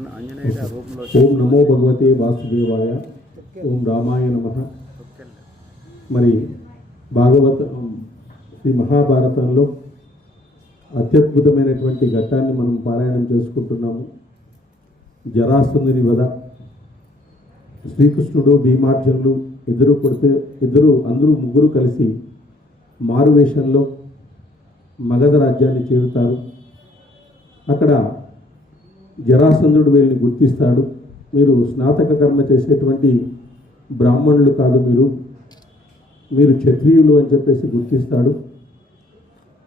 ఓం నమో భగవతే వాసుదేవాయ. ఓం రామాయ నమః. మరి శ్రీ మహాభారతంలో అత్యద్భుతమైనటువంటి ఘట్టాన్ని మనం పారాయణం చేసుకుంటున్నాము. జరాసంధుని వధ. శ్రీకృష్ణుడు భీమార్జునుడు అందరూ ముగ్గురు కలిసి మారువేషంలో మగధ రాజ్యాన్ని చేరుతారు. అక్కడ జరాసంధుడు వీళ్ళని గుర్తిస్తాడు. మీరు స్నాతక కర్మ చేసేటువంటి బ్రాహ్మణులు కాదు, మీరు క్షత్రియులు అని చెప్పేసి గుర్తిస్తాడు.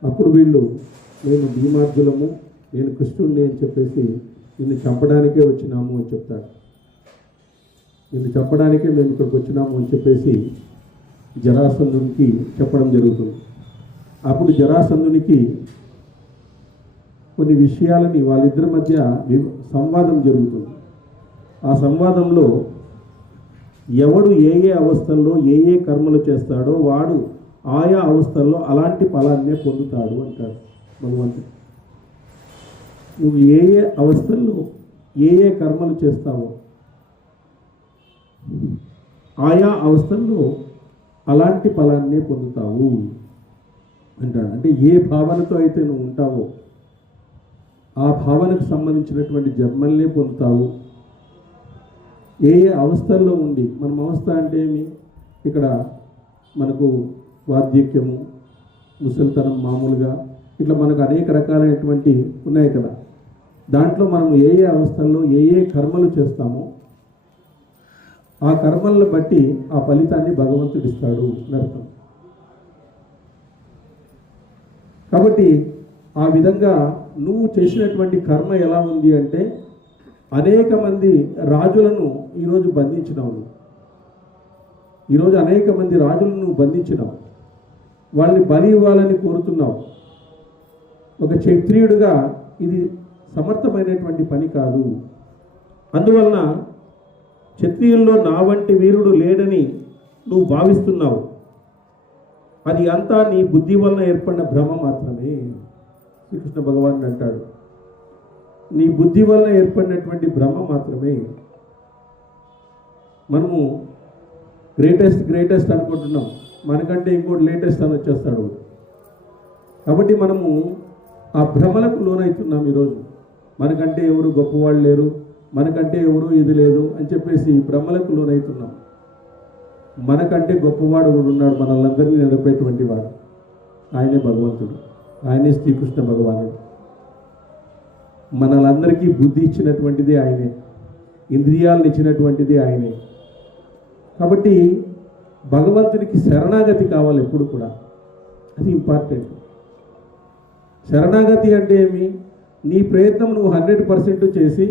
అప్పుడు వీళ్ళు నేను భీమార్జులము, నేను కృష్ణుడిని అని చెప్పేసి నిన్ను చంపడానికే వచ్చినాము అని చెప్తాడు. నిన్ను చంపడానికే మేము ఇక్కడికి వచ్చినాము అని చెప్పేసి జరాసంధునికి చెప్పడం జరుగుతుంది. అప్పుడు జరాసంధునికి కొన్ని విషయాలని వాళ్ళిద్దరి మధ్య సంవాదం జరుగుతుంది. ఆ సంవాదంలో ఎవడు ఏ అవస్థల్లో ఏ కర్మలు చేస్తాడో వాడు ఆయా అవస్థల్లో అలాంటి ఫలాన్నే పొందుతాడు అంటాడు భగవంతుడు. నువ్వు ఏ అవస్థల్లో ఏ కర్మలు చేస్తావో ఆయా అవస్థల్లో అలాంటి ఫలాన్నే పొందుతావు అంటాడు. అంటే ఏ భావనతో అయితే నువ్వు ఉంటావో ఆ భావనకు సంబంధించినటువంటి జన్మల్నే పొందుతావు. ఏ అవస్థల్లో ఉండి, మనం అవస్థ అంటే ఏమి, ఇక్కడ మనకు వార్ధక్యము, ముసలితనం, మామూలుగా ఇట్లా మనకు అనేక రకాలైనటువంటి ఉన్నాయి కదా. దాంట్లో మనం ఏ అవస్థల్లో ఏ కర్మలు చేస్తామో ఆ కర్మలను బట్టి ఆ ఫలితాన్ని భగవంతుడు ఇస్తాడు అని అర్థం. కాబట్టి ఆ విధంగా నువ్వు చేసినటువంటి కర్మ ఎలా ఉంది అంటే అనేక మంది రాజులను ఈరోజు బంధించినావు. ఈరోజు అనేక మంది రాజులను నువ్వు బంధించినావు, వాళ్ళని బలి ఇవ్వాలని కోరుతున్నావు. ఒక క్షత్రియుడిగా ఇది సమర్థమైనటువంటి పని కాదు. అందువలన క్షత్రియుల్లో నా వంటి వీరుడు లేడని నువ్వు భావిస్తున్నావు. అది అంతా నీ బుద్ధి వలన ఏర్పడిన భ్రమ మాత్రమే. శ్రీకృష్ణ భగవానుడు అంటాడు, నీ బుద్ధి వలన ఏర్పడినటువంటి భ్రమ మాత్రమే. మనము గ్రేటెస్ట్ అనుకుంటున్నాం, మనకంటే ఇంకోటి లేటెస్ట్ అని వచ్చేస్తాడు. కాబట్టి మనము ఆ భ్రమలకు లోనవుతున్నాం. ఈరోజు మనకంటే ఎవరు గొప్పవాళ్ళు లేరు, మనకంటే ఎవరు ఇది లేదు అని చెప్పేసి భ్రమలకు లోనవుతున్నాం. మనకంటే గొప్పవాడు కూడా ఉన్నాడు, మనల్ని నిలబెట్టేటువంటి వాడు. ఆయనే భగవంతుడు, ఆయనే శ్రీకృష్ణ భగవానుడు. మనలందరికీ బుద్ధి ఇచ్చినటువంటిది ఆయనే, ఇంద్రియాలను ఇచ్చినటువంటిది ఆయనే. కాబట్టి భగవంతునికి శరణాగతి కావాలి ఎప్పుడు కూడా, అది ఇంపార్టెంట్. శరణాగతి అంటే ఏమి, నీ ప్రయత్నం నువ్వు 100% చేసి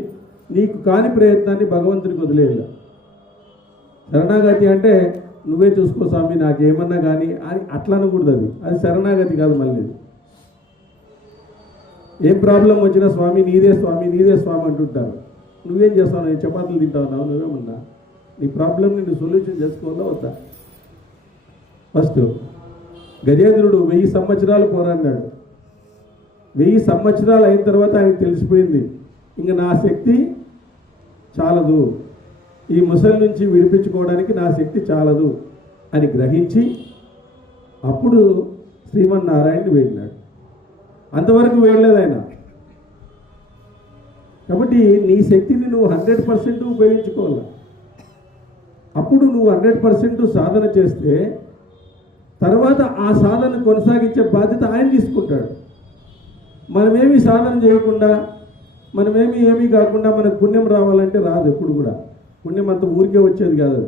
నీకు కాని ప్రయత్నాన్ని భగవంతునికి వదిలేయాలి. శరణాగతి అంటే నువ్వే చూసుకో స్వామి, నాకేమన్నా కానీ అని అట్లా అనకూడదు. అది శరణాగతి కాదు. మళ్ళీ ఏం ప్రాబ్లం వచ్చినా స్వామి నీదే స్వామి అంటుంటారు. నువ్వేం చేస్తావు? నేను చపాతీలు తింటావు, నువ్వేమన్నా నీ ప్రాబ్లంని నువ్వు సొల్యూషన్ చేసుకోవాలా వద్దా? ఫస్ట్ గజేంద్రుడు 1000 సంవత్సరాలు పోరాడినాడు. 1000 సంవత్సరాలు అయిన తర్వాత ఆయనకు తెలిసిపోయింది, ఇంకా నా శక్తి చాలదు, ఈ ముసలి నుంచి విడిపించుకోవడానికి నా శక్తి చాలదు అని గ్రహించి అప్పుడు శ్రీమన్నారాయణుడు వెళ్ళినాడు. అంతవరకు వెళ్ళలేదు ఆయన. కాబట్టి నీ శక్తిని నువ్వు 100% ఉపయోగించుకోవాలి. అప్పుడు నువ్వు 100% సాధన చేస్తే తర్వాత ఆ సాధన కొనసాగించే బాధ్యత ఆయన తీసుకుంటాడు. మనమేమి సాధన చేయకుండా, ఏమీ కాకుండా మనకు పుణ్యం రావాలంటే రాదు. ఎప్పుడు కూడా పుణ్యం అంత ఊరికే వచ్చేది కాదు.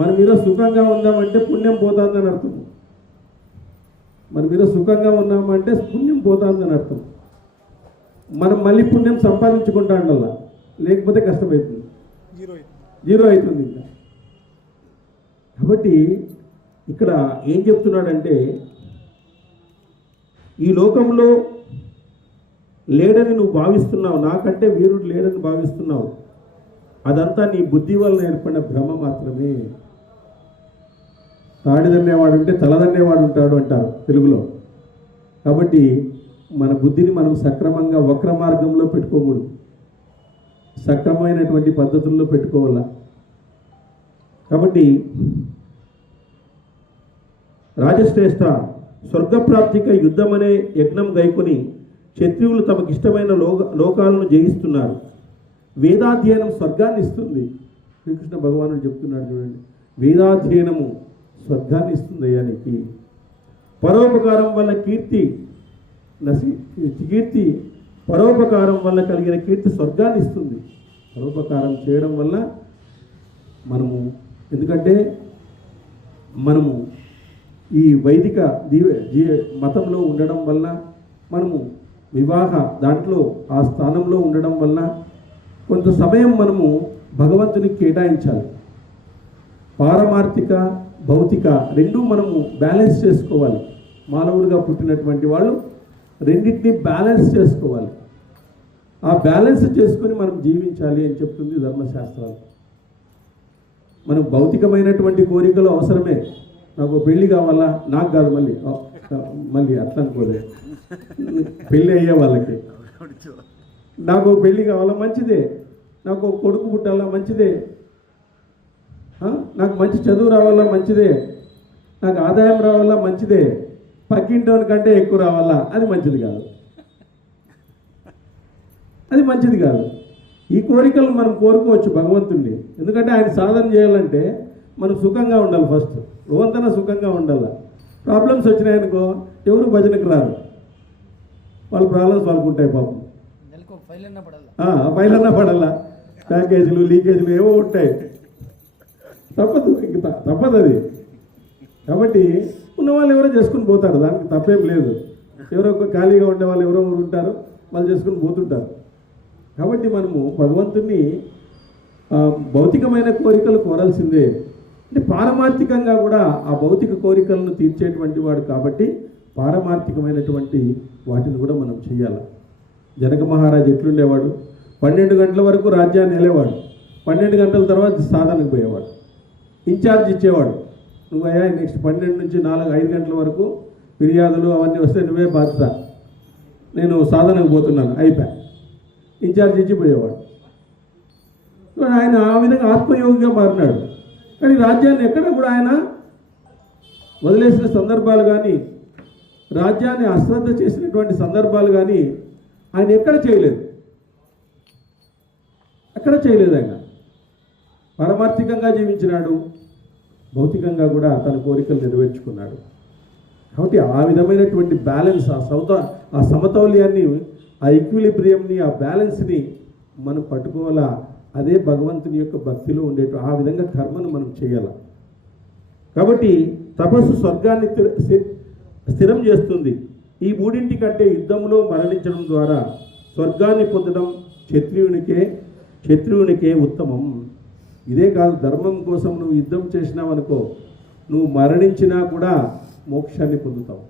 మనం మీద సుఖంగా ఉందామంటే పుణ్యం పోతుందని అర్థం. మన మీద సుఖంగా ఉన్నామంటే పుణ్యం పోతుందని అర్థం. మనం మళ్ళీ పుణ్యం సంపాదించుకుంటా ఉండాలా, లేకపోతే కష్టమవుతుంది, జీరో అవుతుంది ఇంకా. కాబట్టి ఇక్కడ ఏం చెప్తున్నాడంటే, ఈ లోకంలో లేడని నువ్వు భావిస్తున్నావు, నాకంటే వీరుడు లేడని భావిస్తున్నావు. అదంతా నీ బుద్ధి వలన ఏర్పడిన భ్రమ మాత్రమే. తాడిదన్నేవాడు ఉంటే తలదన్నేవాడు ఉంటాడు అంటారు తెలుగులో. కాబట్టి మన బుద్ధిని మనం సక్రమంగా వక్ర మార్గంలో పెట్టుకోకూడదు. సక్రమమైనటువంటి పద్ధతుల్లో పెట్టుకోవాలా. కాబట్టి రాజశ్రేష్ఠ స్వర్గప్రాప్తిక యుద్ధమనే యజ్ఞం గైకొని క్షత్రియులు తమకిష్టమైన లోకాలను జయిస్తున్నారు. వేదాధ్యయనం స్వర్గాన్ని ఇస్తుంది. శ్రీకృష్ణ భగవానుడు చెప్తున్నాడు చూడండి, వేదాధ్యయనము స్వర్గాన్ని ఇస్తుంది అయ్యానికి. పరోపకారం వల్ల కీర్తి పరోపకారం వల్ల కలిగిన కీర్తి స్వర్గాన్ని ఇస్తుంది. పరోపకారం చేయడం వల్ల ఎందుకంటే మనము ఈ వైదిక మతంలో ఉండడం వల్ల, మనము వివాహ దాంట్లో ఆ స్థానంలో ఉండడం వల్ల కొంత సమయం మనము భగవంతునికి కేటాయించాలి. పారమార్థిక భౌతిక రెండూ మనము బ్యాలెన్స్ చేసుకోవాలి. మానవులుగా పుట్టినటువంటి వాళ్ళు రెండింటినీ బ్యాలెన్స్ చేసుకోవాలి. ఆ బ్యాలెన్స్ చేసుకొని మనం జీవించాలి అని చెప్తుంది ధర్మశాస్త్రాలు. మనం భౌతికమైనటువంటి కోరికలు అవసరమే. నాకు పెళ్ళి కావాలా, నాకు కాదు, మళ్ళీ అట్లా అనుకోలేదు. పెళ్ళి అయ్యే వాళ్ళకి నాకు పెళ్ళి కావాలా, మంచిదే. నాకు కొడుకు పుట్టాలా, మంచిదే. నాకు మంచి చదువు రావాలా, మంచిదే. నాకు ఆదాయం రావాలా, మంచిదే. పక్కింటోని కంటే ఎక్కువ రావాలా, అది మంచిది కాదు. అది మంచిది కాదు. ఈ కోరికలు మనం కోరుకోవచ్చు భగవంతుణ్ణి. ఎందుకంటే ఆయన సాధన చేయాలంటే మనం సుఖంగా ఉండాలి. ఫస్ట్ రోజంతా సుఖంగా ఉండాలి. ప్రాబ్లమ్స్ వచ్చినాయనుకో ఎవరు భజనకు రారు. వాళ్ళ ప్రాబ్లమ్స్ వాళ్ళకు ఉంటాయి పాపం. ఫైల్ అన్నా పడాలా, ప్యాకేజీలు లీకేజీలు ఏవో ఉంటాయి. తప్పదు అది. కాబట్టి ఉన్న వాళ్ళు ఎవరో చేసుకుని పోతారు, దానికి తప్పేం లేదు. ఎవరో ఖాళీగా ఉండే వాళ్ళు ఎవరో ఉంటారు, వాళ్ళు చేసుకుని పోతుంటారు. కాబట్టి మనము భగవంతుణ్ణి భౌతికమైన కోరికలు కోరాల్సిందే. అంటే పారమార్థికంగా కూడా ఆ భౌతిక కోరికలను తీర్చేటువంటి వాడు కాబట్టి పారమార్థికమైనటువంటి వాటిని కూడా మనం చేయాలి. జనక మహారాజు ఎట్లుండేవాడు, 12 గంటల వరకు రాజ్యాన్ని వెళ్ళేవాడు. 12 గంటల తర్వాత సాధనకు పోయేవాడు. ఇన్ఛార్జ్ ఇచ్చేవాడు, నువ్వయ్యా నెక్స్ట్ 12 నుంచి 4-5 గంటల వరకు ఫిర్యాదులు అవన్నీ వస్తే నువ్వే బాధ్యత, నేను సాధనకు పోతున్నాను, అయిపోయా. ఇన్ఛార్జ్ ఇచ్చిపోయేవాడు. ఆయన ఆ విధంగా ఆత్మయోగిగా మారినాడు. కానీ రాజ్యాన్ని ఎక్కడ కూడా ఆయన వదిలేసిన సందర్భాలు కానీ, రాజ్యాన్ని అశ్రద్ధ చేసినటువంటి సందర్భాలు కానీ ఆయన ఎక్కడ చేయలేదు. ఆయన పారమార్థికంగా జీవించినాడు, భౌతికంగా కూడా తన కోరికలు నెరవేర్చుకున్నాడు. కాబట్టి ఆ విధమైనటువంటి బ్యాలెన్స్, ఆ సమతౌల్యాన్ని, ఆ ఈక్విలిబ్రియంని, ఆ బ్యాలెన్స్ని మనం పట్టుకోవాలా. అదే భగవంతుని యొక్క భక్తిలో ఆ విధంగా కర్మను మనం చేయాలి. కాబట్టి తపస్సు స్వర్గాన్ని స్థిరం చేస్తుంది. ఈ మూడింటి కంటే యుద్ధంలో మరణించడం ద్వారా స్వర్గాన్ని పొందడం క్షత్రియునికే ఉత్తమం. ఇదే కాదు, ధర్మం కోసం నువ్వు యుద్ధం చేసినావనుకో, నువ్వు మరణించినా కూడా మోక్షాన్ని పొందుతావు.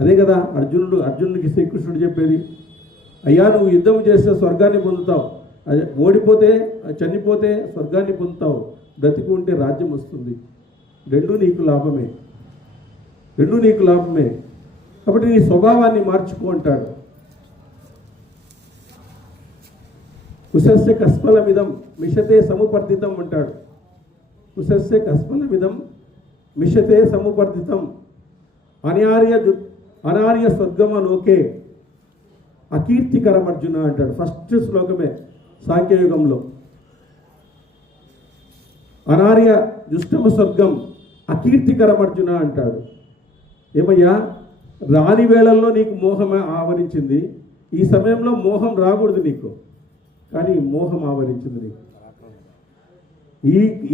అదే కదా అర్జునుడికి శ్రీకృష్ణుడు చెప్పేది, అయ్యా నువ్వు యుద్ధం చేస్తే స్వర్గాన్ని పొందుతావు, ఓడిపోతే చనిపోతే స్వర్గాన్ని పొందుతావు, బ్రతికి ఉంటే రాజ్యం వస్తుంది. రెండూ నీకు లాభమే. కాబట్టి నీ స్వభావాన్ని మార్చుకో అంటాడు. కుశస్య కస్మలమిదం మిషతే సముపర్దితం అంటాడు. కుశస్య కస్మలమిదం మిషతే సముపర్దితం అనార్య స్వర్గమ లోకే అకీర్తికరం అర్జున అంటాడు. ఫస్ట్ శ్లోకమే సాంఖ్యయుగంలో. అనార్య దుష్టమ స్వర్గం అకీర్తికరం అర్జున అంటాడు. ఏమయ్యా, రాని వేళల్లో నీకు మోహం ఆవరించింది, ఈ సమయంలో మోహం రాకూడదు నీకు, కానీ మోహం ఆవరించింది నీకు.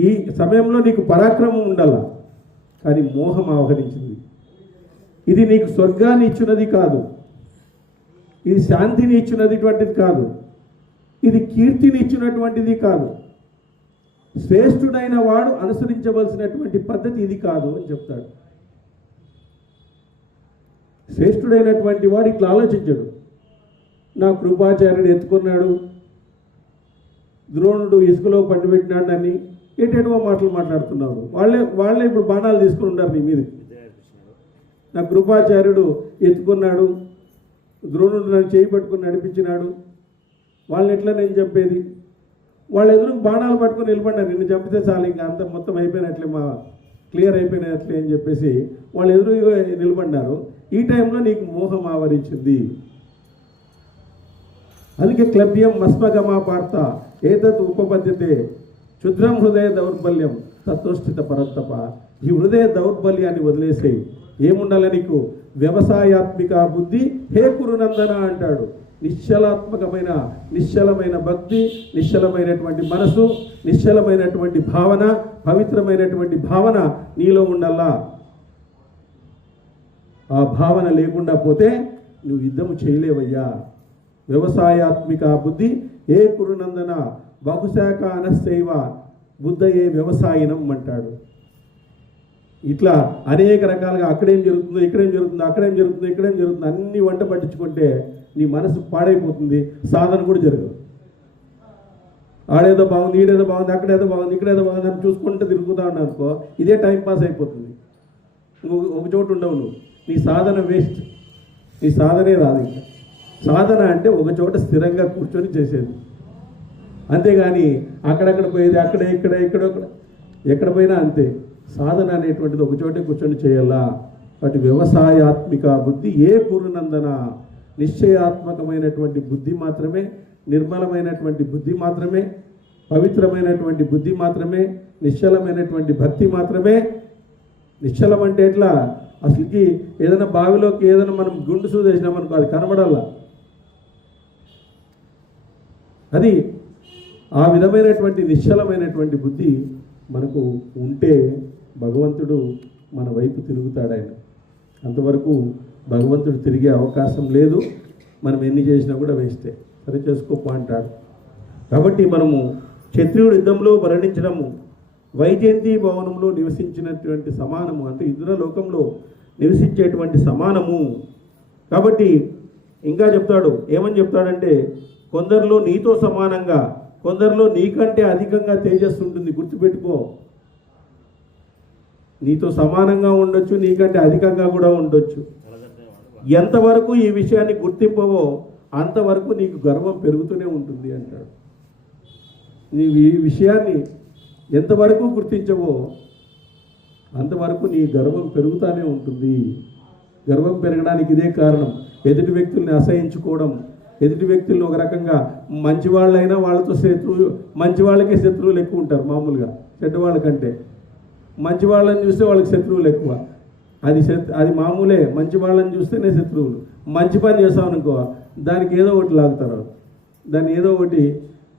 ఈ సమయంలో నీకు పరాక్రమం ఉండాల, కానీ మోహం ఆవరించింది. ఇది నీకు స్వర్గాన్ని ఇచ్చినది కాదు, ఇది శాంతిని ఇచ్చినటువంటిది కాదు, ఇది కీర్తిని ఇచ్చినటువంటిది కాదు, శ్రేష్ఠుడైన వాడు అనుసరించవలసినటువంటి పద్ధతి ఇది కాదు అని చెప్తాడు. శ్రేష్ఠుడైనటువంటి వాడు ఇట్లా ఆలోచించడు. నా కృపాచార్యుడు ఎత్తుకున్నాడు, ద్రోణుడు ఇసుకలో పండుపెట్టినాడు అని ఏటేటో మాటలు మాట్లాడుతున్నాడు. వాళ్ళే ఇప్పుడు బాణాలు తీసుకుని ఉన్నారు నీ మీదకి. నా కృపాచార్యుడు ఎత్తుకున్నాడు, ద్రోణుడు నన్ను చేయి పట్టుకుని నడిపించినాడు, వాళ్ళని ఎట్లా నేను చంపేది? వాళ్ళు ఎదురు బాణాలు పట్టుకొని నిలబడ్డారు, నిన్ను చంపితే చాలు ఇంకా అంత మొత్తం అయిపోయినట్లే, మా క్లియర్ అయిపోయినట్లే అని చెప్పేసి వాళ్ళు ఎదురు నిలబడ్డారు. ఈ టైంలో నీకు మోహం ఆవరించింది. అందుకే క్లభ్యం మస్మగమా పార్త ఏతత్ ఉపపద్యతే క్షుద్రం హృదయ దౌర్బల్యం తత్వస్థిత పరత్తప. ఈ హృదయ దౌర్బల్యాన్ని వదిలేసేయి. ఏముండాలి నీకు? వ్యవసాయాత్మిక బుద్ధి హే కురునందన అంటాడు. నిశ్చలమైన భక్తి, నిశ్చలమైనటువంటి మనసు, నిశ్చలమైనటువంటి భావన, పవిత్రమైనటువంటి భావన నీలో ఉండాలా. ఆ భావన లేకుండా పోతే నువ్వు యుద్ధము చేయలేవయ్యా. వ్యవసాయాత్మిక బుద్ధి ఏ కురునందన బహుశాఖ అనశైవ బుద్ధయే వ్యవసాయనం అంటాడు. ఇట్లా అనేక రకాలుగా అక్కడేం జరుగుతుందో, ఇక్కడేం జరుగుతుందో, అక్కడేం జరుగుతుందో, ఇక్కడేం జరుగుతుందో అన్ని వంట పట్టించుకుంటే నీ మనసు పాడైపోతుంది, సాధన కూడా జరగదు. ఆడేదో బాగుంది, ఈడేదో బాగుంది, అక్కడేదో బాగుంది, ఇక్కడేదో బాగుంది అని చూసుకుంటూ తిరుగుతా ఉన్నావు అనుకో, ఇదే టైంపాస్ అయిపోతుంది. నువ్వు ఒక చోటు ఉండవు, నువ్వు నీ సాధన వేస్ట్, నీ సాధనే రాదు. ఇంకా సాధన అంటే ఒక చోట స్థిరంగా కూర్చొని చేసేది, అంతేగాని అక్కడక్కడ పోయేది, అక్కడ ఇక్కడ ఎక్కడ పోయినా అంతే. సాధన అనేటువంటిది ఒక చోటే కూర్చొని చేయాలా. వాటి వ్యవసాయాత్మిక బుద్ధి ఏ కురునందన నిశ్చయాత్మకమైనటువంటి బుద్ధి మాత్రమే, నిర్మలమైనటువంటి బుద్ధి మాత్రమే, పవిత్రమైనటువంటి బుద్ధి మాత్రమే, నిశ్చలమైనటువంటి భక్తి మాత్రమే. నిశ్చలం అంటే ఎట్లా? అసలుకి ఏదైనా బావిలోకి ఏదైనా మనం గుండు సూదేసినామనుకో అది కనబడాలా. అది ఆ విధమైనటువంటి నిశ్చలమైనటువంటి బుద్ధి మనకు ఉంటే భగవంతుడు మన వైపు తిరుగుతాడు. ఆయన అంతవరకు భగవంతుడు తిరిగే అవకాశం లేదు. మనం ఎన్ని చేసినా కూడా వేస్టే, సరే చేసుకోపో అంటాడు. కాబట్టి మనము క్షత్రియుడి యుద్ధంలో మరణించడము వైజయంతి భవనంలో నివసించినటువంటి సమానము, అంటే ఇంద్రలోకంలో నివసించేటువంటి సమానము. కాబట్టి ఇంకా చెప్తాడు, ఏమని చెప్తాడంటే కొందరిలో నీతో సమానంగా, కొందరిలో నీకంటే అధికంగా తేజస్సు ఉంటుంది. గుర్తుపెట్టుకో, నీతో సమానంగా ఉండొచ్చు, నీకంటే అధికంగా కూడా ఉండొచ్చు. ఎంతవరకు ఈ విషయాన్ని గుర్తింపవో అంతవరకు నీకు గర్వం పెరుగుతూనే ఉంటుంది అంటాడు. నీవు ఈ విషయాన్ని ఎంతవరకు గుర్తించవో అంతవరకు నీ గర్వం పెరుగుతూనే ఉంటుంది. గర్వం పెరగడానికి ఇదే కారణం. ఎదుటి వ్యక్తుల్ని అసహించుకోవడం, ఎదుటి వ్యక్తులను ఒక రకంగా మంచి వాళ్ళైనా వాళ్ళతో శత్రువు, మంచి వాళ్ళకే శత్రువులు ఎక్కువ ఉంటారు మామూలుగా, చెడ్డవాళ్ళ కంటే. మంచి వాళ్ళని చూస్తే వాళ్ళకి శత్రువులు ఎక్కువ, అది మామూలే. మంచి వాళ్ళని చూస్తేనే శత్రువులు. మంచి పని చేస్తామనుకో దానికి ఏదో ఒకటి లాగుతారు, దాన్ని ఏదో ఒకటి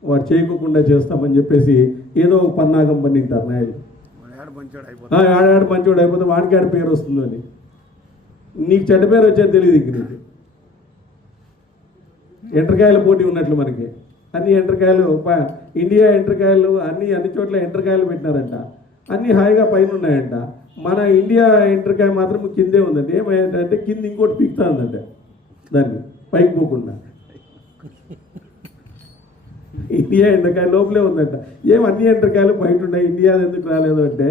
వాడు చేయకోకుండా చేస్తామని చెప్పేసి ఏదో ఒక పన్నాగం పండింటారు నాయలు. ఆడాడు మంచోడు అయిపోతే వాడికి ఆడ పేరు వస్తుందని. నీకు చెడ్డ పేరు వచ్చేది తెలియదు. ఇంక నీకు ఎండ్రకాయల పోటీ ఉన్నట్లు మనకి అన్ని ఎండ్రకాయలు, ఇండియా ఎండ్రకాయలు అన్ని చోట్ల ఎండ్రకాయలు పెట్టినారంట, అన్నీ హాయిగా పైన ఉన్నాయంట. మన ఇండియా ఎండ్రకాయ మాత్రం కిందే ఉందండి. ఏమైందంటే కింద ఇంకోటి పీకుతా ఉందంటే దాన్ని పైకి పోకుండా. ఇండియా ఎండ్రకాయ లోపలే ఉందంట. అన్ని ఎండ్రకాయలు బయట ఉన్నాయి, ఇండియా ఎందుకు రాలేదు అంటే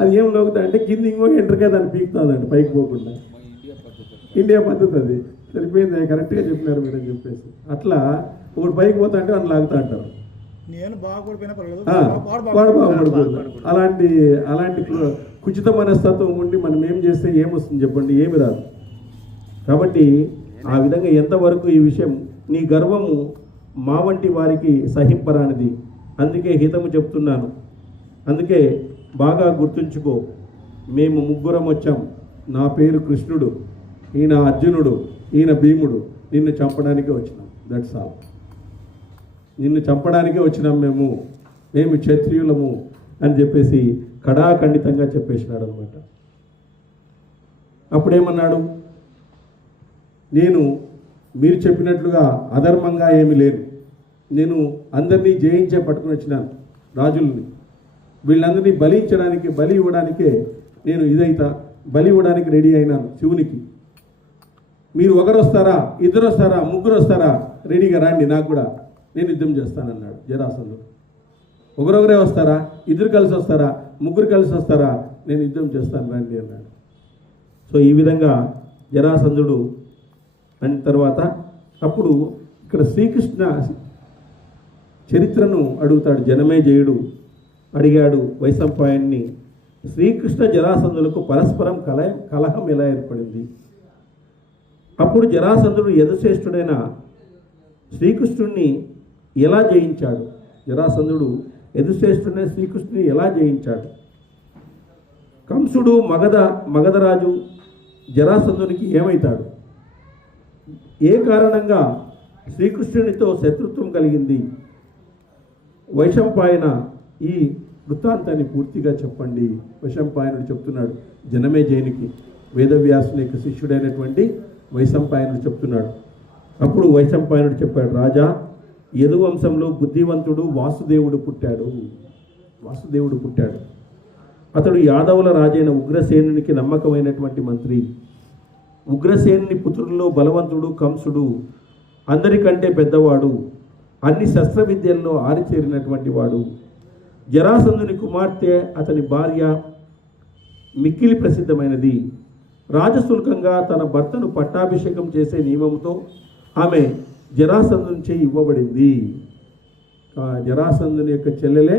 అది ఏం లోకుతా అంటే కింద ఇంకో ఎండ్రకాయ దాన్ని పీకుతుందంట పైకి పోకుండా. ఇండియా పద్ధతి అది. సరిపోయింది, కరెక్ట్గా చెప్పినారు మీరు అని చెప్పేసి. అట్లా ఒకటి పైకి పోతా అంటే వాళ్ళు లాగుతా అంటారు. అలాంటి కుచిత మనస్తత్వం ఉండి మనం ఏం చేస్తే ఏమొస్తుంది చెప్పండి? ఏమి రాదు. కాబట్టి ఆ విధంగా ఎంతవరకు ఈ విషయం నీ గర్వము మా వంటి వారికి సహింపరానిది. అందుకే హితము చెప్తున్నాను. అందుకే బాగా గుర్తుంచుకో, మేము ముగ్గురం వచ్చాం. నా పేరు కృష్ణుడు, ఈయన అర్జునుడు, ఈయన భీముడు. నిన్ను చంపడానికే వచ్చినాం. That's all. నిన్ను చంపడానికే వచ్చినాం మేము క్షత్రియులము అని చెప్పేసి కడాఖండితంగా చెప్పేసినాడు అనమాట. అప్పుడేమన్నాడు? నేను మీరు చెప్పినట్లుగా అధర్మంగా ఏమీ లేను. నేను అందరినీ జయించే పట్టుకుని వచ్చినాను రాజుల్ని. వీళ్ళందరినీ బలి ఇవ్వడానికే నేను బలి ఇవ్వడానికి రెడీ అయినాను శివునికి. మీరు ఒకరు వస్తారా, ఇద్దరు వస్తారా, ముగ్గురు వస్తారా? రెడీగా రండి, నాకు కూడా నేను యుద్ధం చేస్తానన్నాడు జరాసంధుడు. ఒకరొకరే వస్తారా, ఇద్దరు కలిసి వస్తారా, ముగ్గురు కలిసి వస్తారా? నేను యుద్ధం చేస్తాను రండి అన్నాడు. సో ఈ విధంగా జరాసంధుడు అయిన తర్వాత అప్పుడు ఇక్కడ శ్రీకృష్ణ చరిత్రను అడుగుతాడు. జనమేజయుడు అడిగాడు వైశంపాయన్ని, శ్రీకృష్ణ జరాసంధులకు పరస్పరం కలహం ఎలా ఏర్పడింది? అప్పుడు జరాసంధుడు యదుశ్రేష్ఠుడైన శ్రీకృష్ణుణ్ణి ఎలా జయించాడు? జరాసంధుడు యదుశ్రేష్ఠుడైన శ్రీకృష్ణుని ఎలా జయించాడు? కంసుడు మగధరాజు జరాసంధునికి ఏమవుతాడు? ఏ కారణంగా శ్రీకృష్ణునితో శత్రుత్వం కలిగింది? వైశంపాయన ఈ వృత్తాంతాన్ని పూర్తిగా చెప్పండి. వైశంపాయనుడు చెప్తున్నాడు జనమేజయునికి, వేదవ్యాసుని యొక్క శిష్యుడైనటువంటి వైశంపాయనుడు చెప్తున్నాడు. అప్పుడు వైశంపాయనుడు చెప్పాడు, రాజా, యదువంశంలో బుద్ధివంతుడు వాసుదేవుడు పుట్టాడు. అతడు యాదవుల రాజైన ఉగ్రసేనునికి నమ్మకమైనటువంటి మంత్రి. ఉగ్రసేనుని పుత్రుల్లో బలవంతుడు కంసుడు, అందరికంటే పెద్దవాడు, అన్ని శస్త్ర విద్యల్లో ఆరిచేరినటువంటి వాడు. జరాసంధుని కుమార్తె అతని భార్య మిక్కిలి ప్రసిద్ధమైనది. రాజశుల్కంగా తన భర్తను పట్టాభిషేకం చేసే నియమంతో ఆమె జరాసంధుని చేయి ఇవ్వబడింది. జరాసంధుని యొక్క చెల్లెలే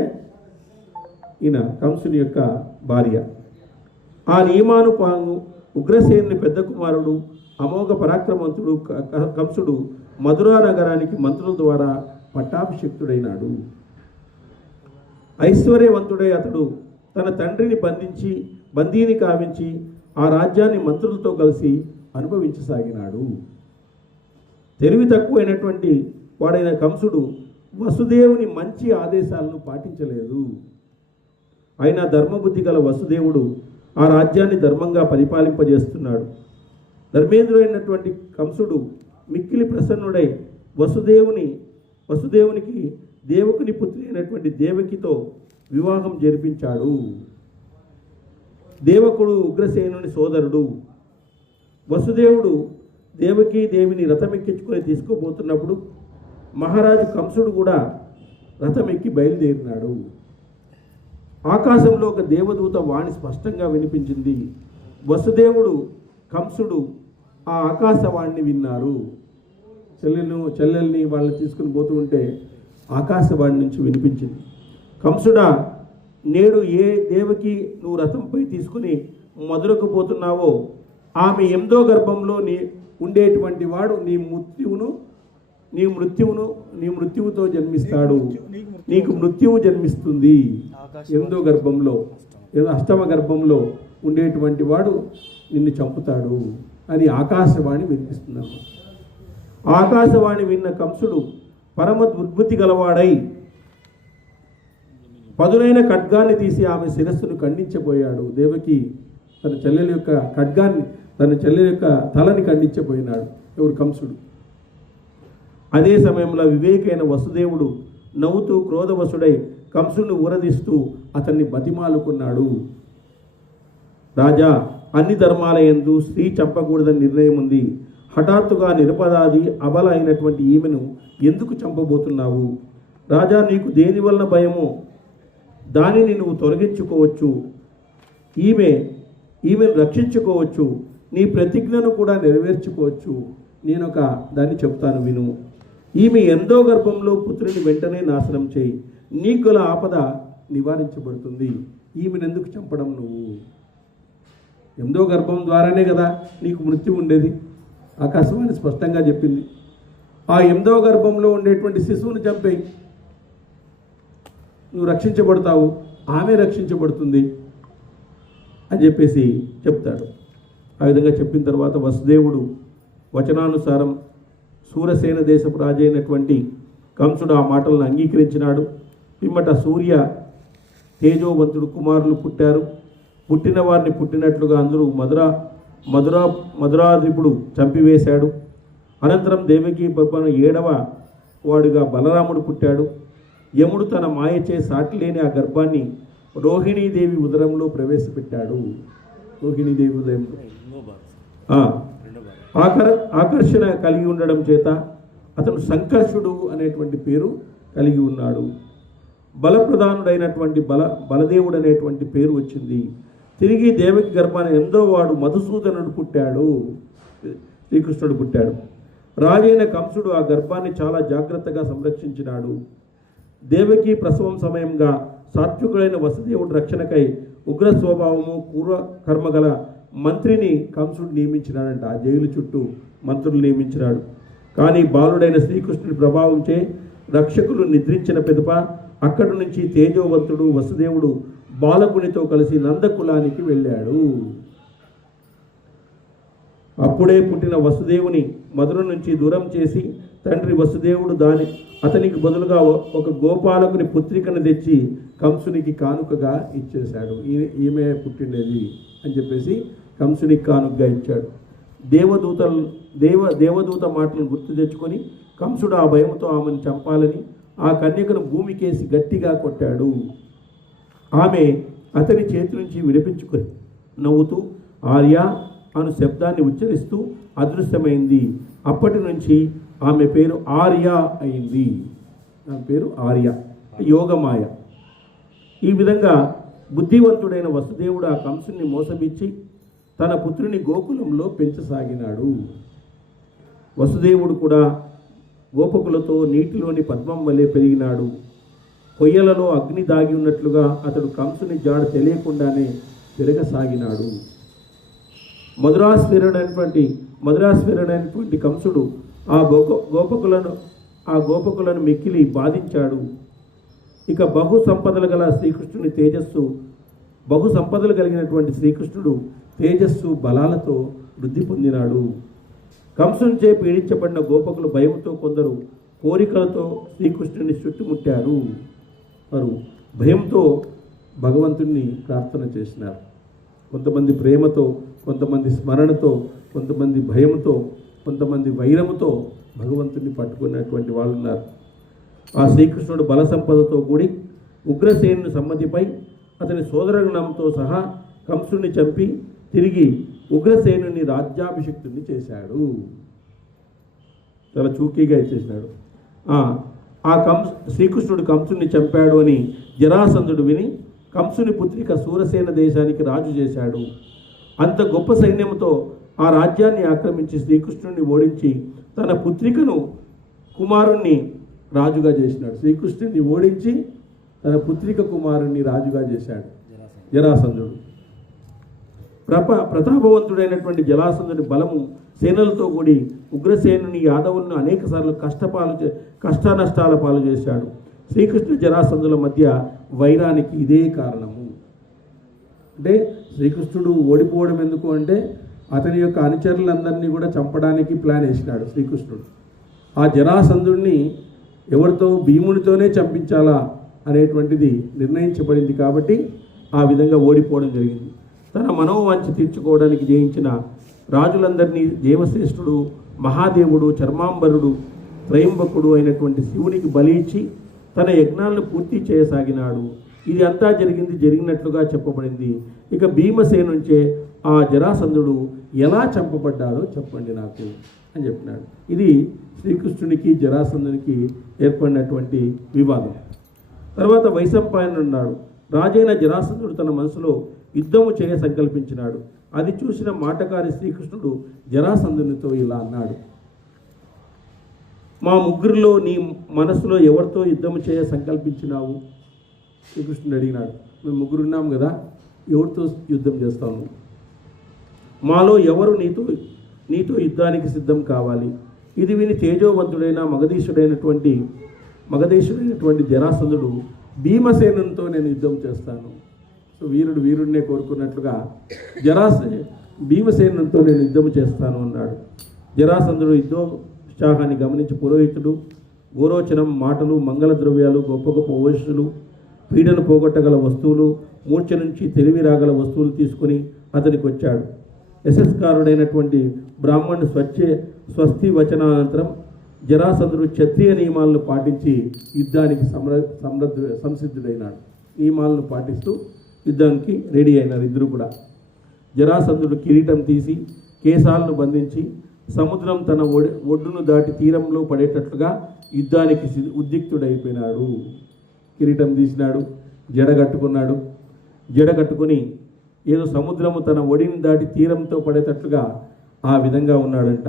ఈయన కంసుని యొక్క భార్య. ఆ నియమానుపాను ఉగ్రసేనుని పెద్ద కుమారుడు అమోఘ పరాక్రమవంతుడు కంసుడు మధురా నగరానికి మంత్రుల ద్వారా పట్టాభిషిక్తుడైనాడు. ఐశ్వర్యవంతుడై అతడు తన తండ్రిని బందీని కావించి ఆ రాజ్యాన్ని మంత్రులతో కలిసి అనుభవించసాగినాడు. తెలివి తక్కువైనటువంటి వాడైన కంసుడు వసుదేవుని మంచి ఆదేశాలను పాటించలేదు. అయినా ధర్మబుద్ధి గల వసుదేవుడు ఆ రాజ్యాన్ని ధర్మంగా పరిపాలింపజేస్తున్నాడు. ధర్మేంద్రుడైనటువంటి కంసుడు మిక్కిలి ప్రసన్నుడై వసుదేవునికి దేవకుని పుత్రి అయినటువంటి దేవకితో వివాహం జరిపించాడు. దేవకుడు ఉగ్రసేనుని సోదరుడు. వసుదేవుడు దేవకీ దేవిని రథమెక్కించుకొని తీసుకోబోతున్నప్పుడు మహారాజు కంసుడు కూడా రథమెక్కి బయలుదేరినాడు. ఆకాశంలో ఒక దేవదూత వాణి స్పష్టంగా వినిపించింది. వసుదేవుడు కంసుడు ఆ ఆకాశవాణిని విన్నారు. చెల్లెల్ని వాళ్ళని తీసుకుని పోతూ ఉంటే ఆకాశవాణి నుంచి వినిపించింది, కంసుడా, నేడు ఏ దేవకి నువ్వు రథంపై తీసుకుని మధురకు పోతున్నావో ఆమె 8వ గర్భంలో ఉండేటువంటి వాడు నీ మృత్యువుతో జన్మిస్తాడు. నీకు మృత్యువు జన్మిస్తుంది. 8వ గర్భంలో, 8వ గర్భంలో ఉండేటువంటి వాడు నిన్ను చంపుతాడు అని ఆకాశవాణి వినిపిస్తున్నాము. ఆకాశవాణి విన్న కంసుడు పరమ దుర్బుద్ధి గలవాడై పదునైన ఖడ్గాన్ని తీసి ఆమె శిరస్సును ఖండించబోయాడు. దేవకి తన చెల్లెల యొక్క ఖడ్గాన్ని, తన చెల్లెల యొక్క తలని ఖండించబోయినాడు. ఎవరు? కంసుడు. అదే సమయంలో వివేకైన వసుదేవుడు నవ్వుతూ క్రోధవశుడై కంసుని ఊరదిస్తూ అతన్ని బతిమాలుకున్నాడు. రాజా, అన్ని ధర్మాల యందు స్త్రీ చంపకూడదని నిర్ణయం ఉంది. హఠాత్తుగా నిరపరాధి అబల అయినటువంటి ఈమెను ఎందుకు చంపబోతున్నావు? రాజా, నీకు దేని వలన భయమో దానిని నువ్వు తొలగించుకోవచ్చు. ఈమెను రక్షించుకోవచ్చు. నీ ప్రతిజ్ఞను కూడా నెరవేర్చుకోవచ్చు. నేను ఒక దాన్ని చెప్తాను, విను. ఈమె 8వ గర్భంలో పుత్రుని వెంటనే నాశనం చేయి. నీకు గల ఆపద నివారించబడుతుంది. ఈమెను ఎందుకు చంపడం? నువ్వు 8వ గర్భం ద్వారానే కదా నీకు మృత్యు ఉండేది. ఆకాశవాణి స్పష్టంగా చెప్పింది. ఆ 8వ గర్భంలో ఉండేటువంటి శిశువుని చంపేయి, నువ్వు రక్షించబడతావు, ఆమె రక్షించబడుతుంది అని చెప్పేసి చెప్తాడు. ఆ విధంగా చెప్పిన తర్వాత వసుదేవుడు వచనానుసారం సూరసేన దేశపు రాజైనటువంటి కంసుడు ఆ మాటలను అంగీకరించినాడు. పిమ్మట సూర్య తేజోవంతుడు కుమారులు పుట్టారు. పుట్టిన వారిని పుట్టినట్లుగా అందరూ మధురాధిపుడు చంపివేశాడు. అనంతరం దేవకి పర్పన 7వ వాడుగా బలరాముడు పుట్టాడు. యముడు తన మాయచే సాటి లేని ఆ గర్భాన్ని రోహిణీదేవి ఉదరంలో ప్రవేశపెట్టాడు. రోహిణీదేవి ఉదయంలో ఆకర్షణ కలిగి ఉండడం చేత అతను సంకర్షుడు అనేటువంటి పేరు కలిగి ఉన్నాడు. బలప్రధానుడైనటువంటి బలదేవుడు అనేటువంటి పేరు వచ్చింది. తిరిగి దేవకి గర్భాన్ని 8వ వాడు మధుసూదనుడు పుట్టాడు. శ్రీకృష్ణుడు పుట్టాడు. రాజైన కంసుడు ఆ గర్భాన్ని చాలా జాగ్రత్తగా సంరక్షించినాడు. దేవకి ప్రసవం సమయంగా సాత్వికుడైన వసుదేవుడు రక్షణకై ఉగ్ర స్వభావము పూర్వ కర్మ గల మంత్రిని కంసుడు నియమించినాడంట. ఆ జైలు చుట్టూ మంత్రులు నియమించినాడు. కానీ బాలుడైన శ్రీకృష్ణుడి ప్రభావంచే రక్షకులు నిద్రించిన పిదప అక్కడి నుంచి తేజోవంతుడు వసుదేవుడు బాలకునితో కలిసి నందకులానికి వెళ్ళాడు. అప్పుడే పుట్టిన వసుదేవుని మధుర నుంచి దూరం చేసి తండ్రి వసుదేవుడు అతనికి బదులుగా ఒక గోపాలకుని పుత్రికను తెచ్చి కంసునికి కానుకగా ఇచ్చేశాడు. ఈమె పుట్టిండేది అని చెప్పేసి కంసునికి కానుకగా ఇచ్చాడు. దేవదూత మాటలను గుర్తు తెచ్చుకొని కంసుడు ఆ భయంతో ఆమెను చంపాలని ఆ కన్యకను భూమికేసి గట్టిగా కొట్టాడు. ఆమె అతని చేతి నుంచి విడిపించుకొని నవ్వుతూ ఆర్య అను శబ్దాన్ని ఉచ్చరిస్తూ అదృశ్యమైంది. అప్పటి నుంచి ఆమె పేరు ఆర్య అయింది. ఆమె పేరు ఆర్య, యోగమాయ. ఈ విధంగా బుద్ధివంతుడైన వసుదేవుడు ఆ కంసుని మోసపిచ్చి తన పుత్రుని గోకులంలో పెంచసాగినాడు. వసుదేవుడు కూడా గోపకులతో నీటిలోని పద్మం వలె పెరిగినాడు. కొయ్యలలో అగ్ని దాగి ఉన్నట్లుగా అతడు కంసుని జాడ తెలియకుండానే పెరగసాగినాడు. మధురాస్వీరుడైనటువంటి కంసుడు ఆ గోపకులను మిక్కిలి బాధించాడు. ఇక బహు సంపదలు కలిగినటువంటి శ్రీకృష్ణుడు తేజస్సు బలాలతో వృద్ధి పొందినాడు. కంసునిచే పీడించబడిన గోపకులు భయంతో, కొందరు కోరికలతో శ్రీకృష్ణుని చుట్టుముట్టారు. వారు భయంతో భగవంతుణ్ణి ప్రార్థన చేసినారు. కొంతమంది ప్రేమతో, కొంతమంది స్మరణతో, కొంతమంది భయంతో, కొంతమంది వైరముతో భగవంతుని పట్టుకున్నటువంటి వాళ్ళు ఉన్నారు. ఆ శ్రీకృష్ణుడు బల సంపదతో కూడి ఉగ్రసేనుని సమ్మతిపై అతని సోదరగణంతో సహా కంసుని చంపి తిరిగి ఉగ్రసేనుని రాజ్యాభిషిక్తుని చేశాడు. చాలా చూకీగా ఇచ్చేసినాడు. శ్రీకృష్ణుడు కంసుని చంపాడు అని జరాసంధుడు విని కంసుని పుత్రిక సూరసేన దేశానికి రాజు చేశాడు. అంత గొప్ప సైన్యంతో ఆ రాజ్యాన్ని ఆక్రమించి శ్రీకృష్ణుడిని ఓడించి తన పుత్రికను కుమారుణ్ణి రాజుగా చేసినాడు. శ్రీకృష్ణుడిని ఓడించి తన పుత్రిక కుమారుణ్ణి రాజుగా చేశాడు జరాసంధుడు. ప్రతాపవంతుడైనటువంటి జరాసంధుని బలము సేనలతో కూడి ఉగ్రసేనుని యాదవులను అనేకసార్లు కష్టానష్టాల పాలు చేశాడు. శ్రీకృష్ణ జరాసంధుల మధ్య వైరానికి ఇదే కారణము. అంటే శ్రీకృష్ణుడు ఓడిపోవడం ఎందుకు అంటే అతని యొక్క అనుచరులందరినీ కూడా చంపడానికి ప్లాన్ వేసినాడు శ్రీకృష్ణుడు. ఆ జరాసంధుడిని ఎవరితో, భీమునితోనే చంపించాలా అనేటువంటిది నిర్ణయించబడింది. కాబట్టి ఆ విధంగా ఓడిపోవడం జరిగింది. తన మనోవాంఛ తీర్చుకోవడానికి జయించిన రాజులందరినీ దేవశ్రేష్ఠుడు, మహాదేవుడు, చర్మాంబరుడు, త్రయంబకుడు అయినటువంటి శివునికి బలి ఇచ్చి తన యజ్ఞాలను పూర్తి చేయసాగినాడు. ఇది అంతా జరిగినట్లుగా చెప్పబడింది. ఇక భీమసేను నుంచే ఆ జరాసంధుడు ఎలా చంపబడ్డాడో చెప్పండి నాకు అని చెప్పినాడు. ఇది శ్రీకృష్ణునికి జరాసంధునికి ఏర్పడినటువంటి వివాదం. తర్వాత వైశంపాయనుడు ఉన్నాడు. రాజైన జరాసంధుడు తన మనసులో యుద్ధము చేయ సంకల్పించినాడు. అది చూసిన మాటకారి శ్రీకృష్ణుడు జరాసంధునితో ఇలా అన్నాడు: మా ముగ్గురిలో నీ మనసులో ఎవరితో యుద్ధము చేయ సంకల్పించినావు? శ్రీకృష్ణుడు అడిగినాడు. మేము ముగ్గురు ఉన్నాం కదా, ఎవరితో యుద్ధం చేస్తాము? మాలో ఎవరు నీతో యుద్ధానికి సిద్ధం కావాలి? ఇది విని తేజోవంతుడైన మగధేశుడైనటువంటి జరాసంధుడు భీమసేనుతో నేను యుద్ధం చేస్తాను. సో వీరుడినే కోరుకున్నట్లుగా భీమసేనుతో నేను యుద్ధం చేస్తాను అన్నాడు. జరాసంధుడు యుద్ధోత్సాహాన్ని గమనించి పురోహితుడు గోరోచనం, మాటలు, మంగళ ద్రవ్యాలు, గొప్ప గొప్ప ఓషులు, పీడను పోగొట్టగల వస్తువులు, మూర్ఛ నుంచి తెలివి రాగల వస్తువులు తీసుకుని అతనికి వచ్చాడు. యశస్కారుడైనటువంటి బ్రాహ్మణుడు స్వస్తి వచనానంతరం జరాసంధుడు క్షత్రియ నియమాలను పాటించి యుద్ధానికి సంసిద్ధుడైనాడు. నియమాలను పాటిస్తూ యుద్ధానికి రెడీ అయినారు ఇద్దరు కూడా. జరాసంధుడు కిరీటం తీసి కేశాలను బంధించి సముద్రం తన ఒడ్డును దాటి తీరంలో పడేటట్లుగా యుద్ధానికి ఉద్యుక్తుడైపోయినాడు. కిరీటం తీసినాడు, జడ కట్టుకుని ఏదో సముద్రము తన ఒడిని దాటి తీరంతో పడేటట్లుగా ఆ విధంగా ఉన్నాడంట.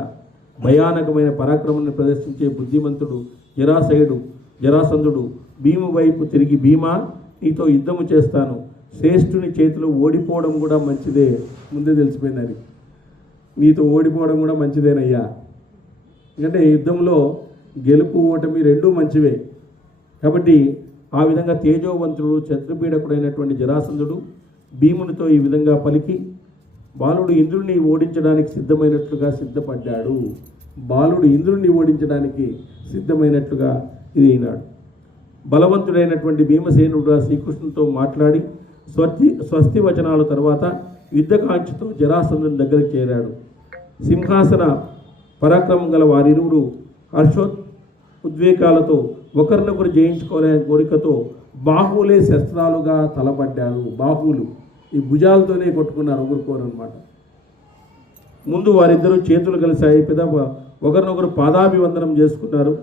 భయానకమైన పరాక్రమాన్ని ప్రదర్శించే బుద్ధిమంతుడు జరాసయుడు జరాసంధుడు భీము వైపు తిరిగి, భీమా, నీతో యుద్ధము చేస్తాను, శ్రేష్ఠుని చేతిలో ఓడిపోవడం కూడా మంచిదే. ముందే తెలిసిపోయింది అది, నీతో ఓడిపోవడం కూడా మంచిదేనయ్యా. ఎందుకంటే యుద్ధంలో గెలుపు ఓటమి రెండూ మంచివే. కాబట్టి ఆ విధంగా తేజోవంతుడు శత్రుపీడకుడైనటువంటి జరాసంధుడు భీమునితో ఈ విధంగా పలికి బాలుడు ఇంద్రుడిని ఓడించడానికి సిద్ధమైనట్లుగా సిద్ధపడ్డాడు. బాలుడు ఇంద్రుడిని ఓడించడానికి సిద్ధమైనట్లుగా ఇది అయినాడు. బలవంతుడైనటువంటి భీమసేనుడు శ్రీకృష్ణునితో మాట్లాడి స్వస్తి వచనాల తర్వాత యుద్ధకాంక్షతో జరాసంధుని దగ్గరికి చేరాడు. సింహాసన పరాక్రమం గల వారిరువురు ఉద్వేగాలతో ఒకరినొకరు జయించుకోవాలనే కోరికతో బాహువులే శస్త్రాలుగా తలపడ్డారు. బాహువులు ఈ భుజాలతోనే కొట్టుకున్నారు ఒకరికొరనమాట. ముందు వారిద్దరూ చేతులు కలిసాయి, ఒకరినొకరు పాదాభివందనం చేసుకున్నారు.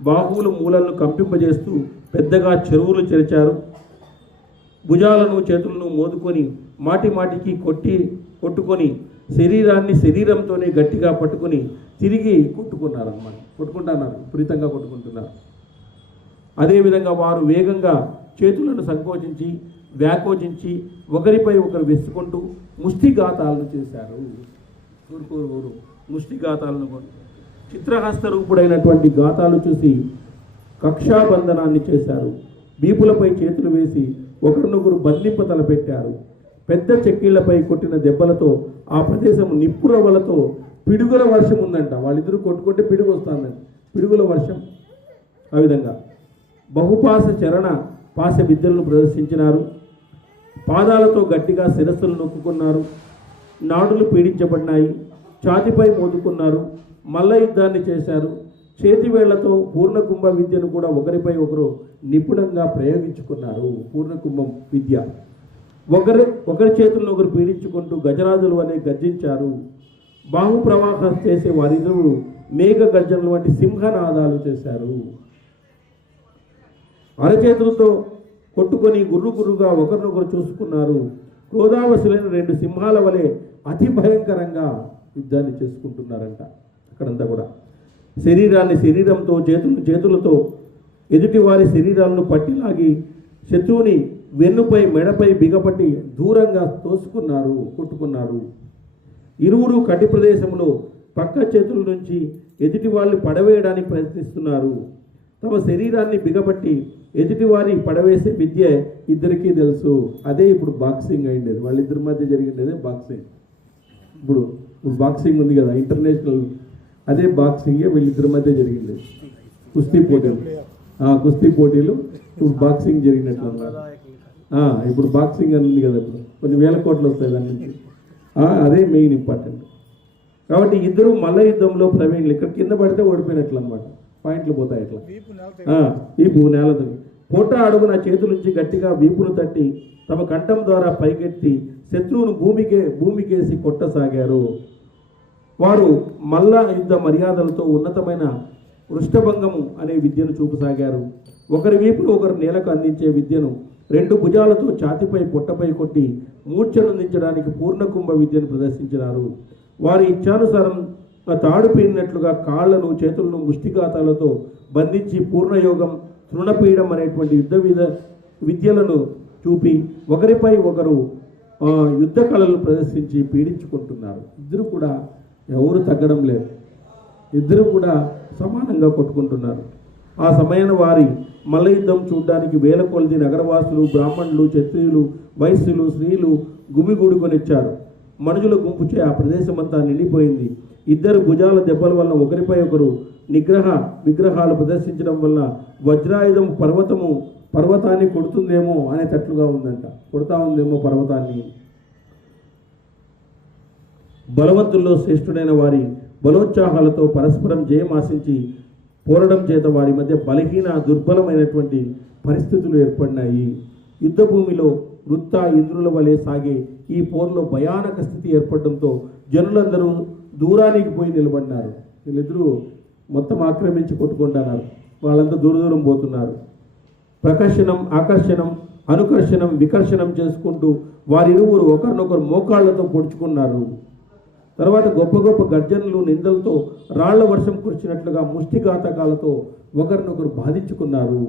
బాహువులు మూలలను కంపింపజేస్తూ పెద్దగా చెరువులు చెరిచారు. భుజాలను చేతులను మోదుకొని మాటికి కొట్టుకొని శరీరాన్ని శరీరంతోనే గట్టిగా పట్టుకొని తిరిగి కొట్టుకున్నారన్నమాట. కొట్టుకుంటున్నారు, విపరీతంగా కొట్టుకుంటున్నారు. అదేవిధంగా వారు వేగంగా చేతులను సంకోచించి వ్యాకోచించి ఒకరిపై ఒకరు వెసుకుంటూ ముష్టిఘాతాలను చేశారు. ముష్టిఘాతాలను చిత్రహస్త రూపుడైనటువంటి ఘాతాలు చూసి కక్షాబంధనాన్ని చేశారు. వీపులపై చేతులు వేసి ఒకరినొకరు బంధింప తలపెట్టారు. పెద్ద చెక్కిళ్లపై కొట్టిన దెబ్బలతో ఆ ప్రదేశం నిప్పురవ్వలతో పిడుగుల వర్షం ఉందంట. వాళ్ళిద్దరూ కొట్టుకుంటే పిడుగు వస్తుందంట, పిడుగుల వర్షం. ఆ విధంగా బహుపాస చరణ పాస విద్యలను ప్రదర్శించినారు. పాదాలతో గట్టిగా శిరస్సులు నొక్కుకున్నారు. నాడులు పీడించబడినాయి. ఛాతిపై మోదుకున్నారు. మల్ల యుద్ధాన్ని చేశారు. చేతివేళ్లతో పూర్ణకుంభ విద్యను కూడా ఒకరిపై ఒకరు నిపుణంగా ప్రయోగించుకున్నారు. పూర్ణకుంభం విద్య ఒకరి చేతులను ఒకరు పీడించుకుంటూ గజరాజులు అనే గర్జించారు. బాహు ప్రవాహం చేసే వారిద్దరూ మేఘ గర్జనలు వంటి సింహనాదాలు చేశారు. అరచేతులతో కొట్టుకొని గుర్రుగా ఒకరినొకరు చూసుకున్నారు. క్రోధావశులైన రెండు సింహాల వలె అతి భయంకరంగా యుద్ధాన్ని చేసుకుంటున్నారంట. అక్కడంతా కూడా శరీరాన్ని శరీరంతో, చేతులతో ఎదుటి వారి శరీరాలను పట్టిలాగి శత్రువుని వెన్నుపై మెడపై బిగపట్టి దూరంగా తోసుకున్నారు, కొట్టుకున్నారు. ఇరువురు కటి ప్రదేశంలో పక్క చేతుల నుంచి ఎదుటి వాళ్ళు పడవేయడానికి ప్రయత్నిస్తున్నారు. తమ శరీరాన్ని బిగపట్టి ఎదుటివారి పడవేసే విద్య ఇద్దరికీ తెలుసు. అదే ఇప్పుడు బాక్సింగ్ అయిండేది, వాళ్ళిద్దరి మధ్య జరిగిండేదే బాక్సింగ్. ఇప్పుడు బాక్సింగ్ ఉంది కదా ఇంటర్నేషనల్, అదే బాక్సింగే వీళ్ళిద్దరి మధ్య జరిగింది. కుస్తీ పోటీలు ఇప్పుడు బాక్సింగ్ జరిగినట్లు అన్నారు. ఇప్పుడు బాక్సింగ్ అని ఉంది కదా, ఇప్పుడు కొన్ని వేల కోట్లు వస్తాయి దాని నుంచి. అదే మెయిన్ ఇంపార్టెంట్. కాబట్టి ఇద్దరు మల్ల యుద్ధంలో ప్రవీణులు. ఇక్కడ కింద పడితే ఓడిపోయినట్లు అనమాట, పాయింట్లు పోతాయి. ఇట్లా వీపు నేలతో పోట అడుగున చేతుల నుంచి గట్టిగా వీపును తట్టి తమ కంఠం ద్వారా పైకెత్తి శత్రువును భూమికేసి కొట్టసాగారు. వారు మల్ల యుద్ధ మర్యాదలతో ఉన్నతమైన వృష్టభంగము అనే విద్యను చూపసాగారు. ఒకరి వీపును ఒకరు నేలకు అందించే విద్యను రెండు భుజాలతో ఛాతిపై పొట్టపై కొట్టి మూర్ఛనందించడానికి పూర్ణకుంభ విద్యను ప్రదర్శించినారు. వారి ఇచ్ఛానుసారం తాడు పీరినట్లుగా కాళ్లను చేతులను ముష్టిఘాతాలతో బంధించి పూర్ణయోగం, తృణపీడం అనేటువంటి విద్యలను చూపి ఒకరిపై ఒకరు యుద్ధ కళలు ప్రదర్శించి పీడించుకుంటున్నారు. ఇద్దరు కూడా ఎవరు తగ్గడం లేదు, ఇద్దరు కూడా సమానంగా కొట్టుకుంటున్నారు. ఆ సమయాన వారి మల్ల యుద్ధం చూడడానికి వేల కొలది నగరవాసులు, బ్రాహ్మణులు, క్షత్రియులు, వైశ్యులు, స్త్రీలు గుమిగూడుకొనిచ్చారు. మనుషుల గుంపుచే ఆ ప్రదేశం అంతా నిండిపోయింది. ఇద్దరు భుజాల దెబ్బల వల్ల ఒకరిపై ఒకరు విగ్రహాలు ప్రదర్శించడం వల్ల వజ్రాయుధం పర్వతాన్ని కొడుతుందేమో అనేటట్లుగా ఉందంట. కొడతా ఉందేమో పర్వతాన్ని. బలవంతుల్లో శ్రేష్ఠుడైన వారి బలోత్సాహాలతో పరస్పరం జయం ఆశించి పోరడం చేత వారి మధ్య దుర్బలమైనటువంటి పరిస్థితులు ఏర్పడినాయి. యుద్ధ భూమిలో వృత్తా ఇంద్రుల వలె సాగే ఈ పోరులో భయానక స్థితి ఏర్పడడంతో జనులందరూ దూరానికి పోయి నిలబడినారు. వీళ్ళిద్దరూ మొత్తం ఆక్రమించి కొట్టుకుంటున్నారు. వాళ్ళంతా దూరం పోతున్నారు. ప్రకర్షణం, ఆకర్షణం, అనుకర్షణం, వికర్షణం చేసుకుంటూ వారిరువురు ఒకరినొకరు మోకాళ్లతో పొడుచుకున్నారు. తర్వాత గొప్ప గొప్ప గర్జనలు నిందలతో రాళ్ల వర్షం కురిచినట్లుగా ముష్టిఘాతకాలతో ఒకరినొకరు బాధించుకున్నారు.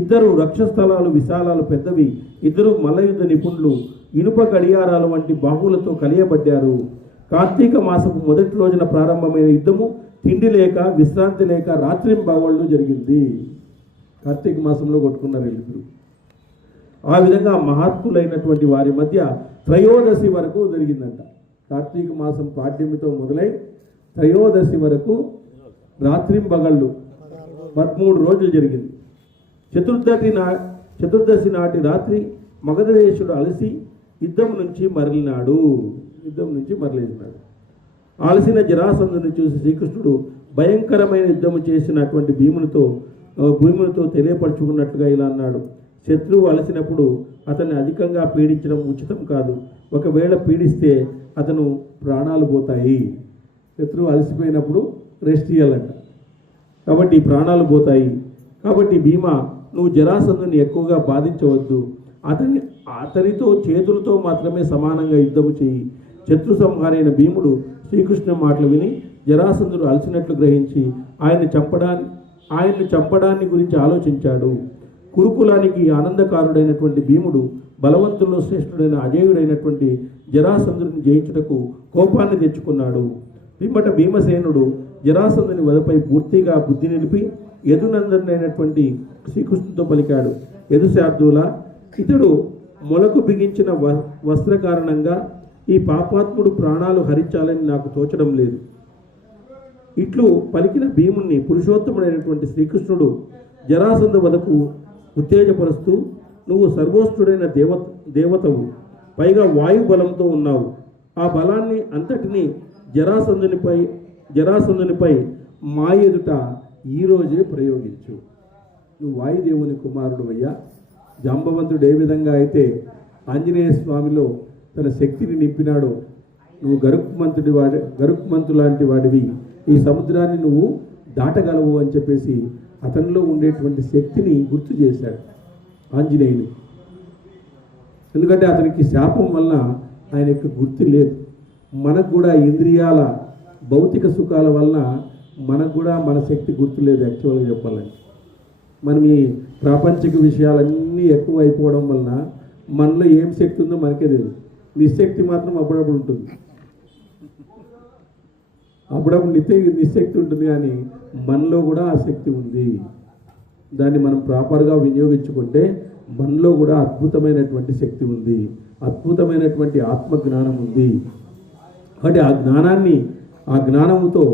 ఇద్దరు రక్షస్థలాలు విశాలాలు పెద్దవి, ఇద్దరు మల్లయుద్ధ నిపుణులు ఇనుప గడియారాల వంటి బాహువులతో కలియబడ్డారు. కార్తీక మాసపు మొదటి రోజున ప్రారంభమైన యుద్ధము తిండి లేక విశ్రాంతి లేక రాత్రింబవళ్ళు జరిగింది. కార్తీక మాసంలో కొట్టుకున్నారు వీళ్ళిద్దరు. ఆ విధంగా మహాత్ములైనటువంటి వారి మధ్య త్రయోదశి వరకు జరిగిందంట. కార్తీక మాసం పాడ్యమితో మొదలై త్రయోదశి వరకు రాత్రింబగళ్ళు 13 రోజులు జరిగింది. చతుర్దశి నాటి రాత్రి మగధదేశుడు అలసి యుద్ధం నుంచి మరలినాడు. అలసిన జరాసంధుని చూసి శ్రీకృష్ణుడు భయంకరమైన యుద్ధము చేసినటువంటి భీమునితో తెలియపరుచుకున్నట్లుగా ఇలా అన్నాడు: శత్రువు అలసినప్పుడు అతన్ని అధికంగా పీడించడం ఉచితం కాదు. ఒకవేళ పీడిస్తే అతను ప్రాణాలు పోతాయి. శత్రువు అలసిపోయినప్పుడు రెస్ట్ ఇవ్వాలంట, కాబట్టి ప్రాణాలు పోతాయి. కాబట్టి భీమ, నువ్వు జరాసంధుని ఎక్కువగా బాధించవద్దు. అతనితో చేతులతో మాత్రమే సమానంగా యుద్ధము చేయి. శత్రు సంహారైన భీముడు శ్రీకృష్ణ మాటలు విని జరాసంధుడు అలసినట్లు గ్రహించి ఆయన్ని చంపడాన్ని గురించి ఆలోచించాడు. కురుకులానికి ఆనందకారుడైనటువంటి భీముడు బలవంతుల్లో శ్రేష్ఠుడైన అజేయుడైనటువంటి జరాసంధుడిని జయించుటకు కోపాన్ని తెచ్చుకున్నాడు. పిమ్మట భీమసేనుడు జరాసంధుని వదపై పూర్తిగా బుద్ధి నిలిపి యదునందనైనటువంటి శ్రీకృష్ణుతో పలికాడు: యదుశార్దూల, ఇతడు మొలకు బిగించిన వస్త్ర కారణంగా ఈ పాపాత్ముడు ప్రాణాలు హరించాలని నాకు తోచడం లేదు. ఇట్లు పలికిన భీముణ్ణి పురుషోత్తముడైనటువంటి శ్రీకృష్ణుడు జరాసంధ వదకు ఉత్తేజపరుస్తూ, నువ్వు సర్వోష్ఠుడైన దేవతవు, పైగా వాయు బలంతో ఉన్నావు. ఆ బలాన్ని అంతటినీ జరాసంధునిపై మా ఎదుట ఈరోజే ప్రయోగించు. నువ్వు వాయుదేవుని కుమారుడు అయ్యా. జాంబవంతుడు ఏ విధంగా అయితే ఆంజనేయ స్వామిలో తన శక్తిని నింపినాడో, నువ్వు గరుక్మంతు లాంటి వాడివి, ఈ సముద్రాన్ని నువ్వు దాటగలవు అని చెప్పేసి అతనిలో ఉండేటువంటి శక్తిని గుర్తు చేశాడు ఆంజనేయుడు. ఎందుకంటే అతనికి శాపం వల్ల ఆయన యొక్క గుర్తు లేదు. మనకు కూడా ఇంద్రియాల భౌతిక సుఖాల వలన మనకు కూడా మన శక్తి గుర్తు లేదు. యాక్చువల్గా చెప్పాలంటే మనం ఈ ప్రాపంచిక విషయాలన్నీ ఎక్కువ అయిపోవడం వలన మనలో ఏం శక్తి ఉందో మనకే తెలియదు. నిశక్తి మాత్రం అప్పుడప్పుడు ఉంటుంది, అప్పుడప్పుడు నిశక్తి ఉంటుంది, కానీ మనలో కూడా ఆ శక్తి ఉంది. దాన్ని మనం ప్రాపర్గా వినియోగించుకుంటే మనలో కూడా అద్భుతమైనటువంటి శక్తి ఉంది, అద్భుతమైనటువంటి ఆత్మజ్ఞానం ఉంది. కాబట్టి ఆ జ్ఞానముతో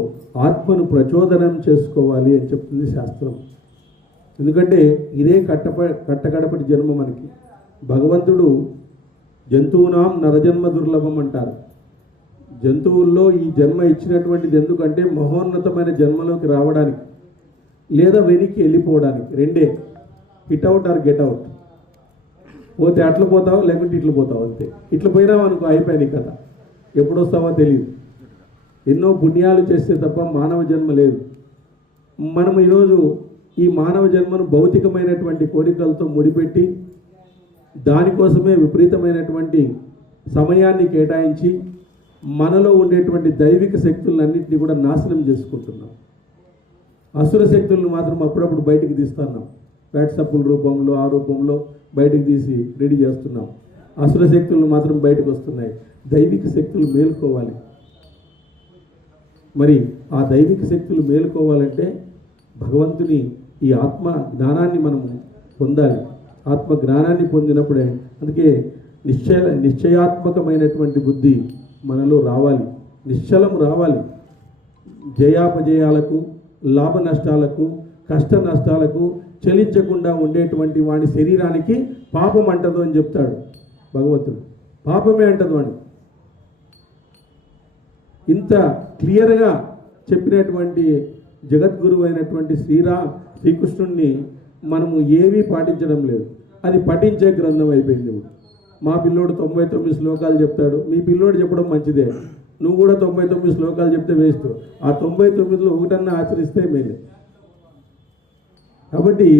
ఆత్మను ప్రచోదనం చేసుకోవాలి అని చెప్తుంది శాస్త్రం. ఎందుకంటే ఇదే కట్టకడపటి జన్మ మనకి. భగవంతుడు జంతువునాం నరజన్మ దుర్లభం అంటారు. జంతువుల్లో ఈ జన్మ ఇచ్చినటువంటిది ఎందుకంటే మహోన్నతమైన జన్మలోకి రావడానికి లేదా వెనక్కి వెళ్ళిపోవడానికి. రెండే, hit out or get out. పోతే అట్లా పోతావు, లేకుంటే ఇట్లా పోతావు, అంతే. ఇట్లా పోయినావు అనుకో, అయిపోయింది కథ. ఎప్పుడు వస్తావో తెలియదు. ఎన్నో పుణ్యాలు చేస్తే తప్ప మానవ జన్మ లేదు. మనం ఈరోజు ఈ మానవ జన్మను భౌతికమైనటువంటి కోరికలతో ముడిపెట్టి దానికోసమే విపరీతమైనటువంటి సమయాన్ని కేటాయించి మనలో ఉండేటువంటి దైవిక శక్తులన్నింటినీ కూడా నాశనం చేసుకుంటున్నాం. అసుర శక్తులను మాత్రం అప్పుడప్పుడు బయటికి తీస్తున్నాం. వాట్సాప్ల రూపంలో ఆ రూపంలో బయటికి తీసి రెడీ చేస్తున్నాం. అసుర శక్తులను మాత్రం బయటకు వస్తున్నాయి. దైవిక శక్తులు మేలుకోవాలి. మరి ఆ దైవిక శక్తులు మేలుకోవాలంటే భగవంతుని ఈ ఆత్మ జ్ఞానాన్ని మనము పొందాలి. ఆత్మ జ్ఞానాన్ని పొందినప్పుడే, అందుకే నిశ్చయాత్మకమైనటువంటి బుద్ధి మనలో రావాలి, నిశ్చలము రావాలి. జయాపజయాలకు, లాభ నష్టాలకు, కష్ట నష్టాలకు చలించకుండా ఉండేటువంటి వాడి శరీరానికి పాపం అంటదు అని చెప్తాడు భగవంతుడు. పాపమే అంటదు అని ఇంత క్లియర్గా చెప్పినటువంటి జగద్గురువు అయినటువంటి శ్రీకృష్ణుడిని మనము ఏమీ పాటించడం లేదు. అది పఠించే గ్రంథం అయిపోయింది. మా పిల్లోడు 99 శ్లోకాలు చెప్తాడు. మీ పిల్లోడు చెప్పడం మంచిదే, నువ్వు కూడా 99 శ్లోకాలు చెప్తే వేస్ట్. ఆ 99లో ఒకటన్నా ఆచరిస్తే మేలే. కాబట్టి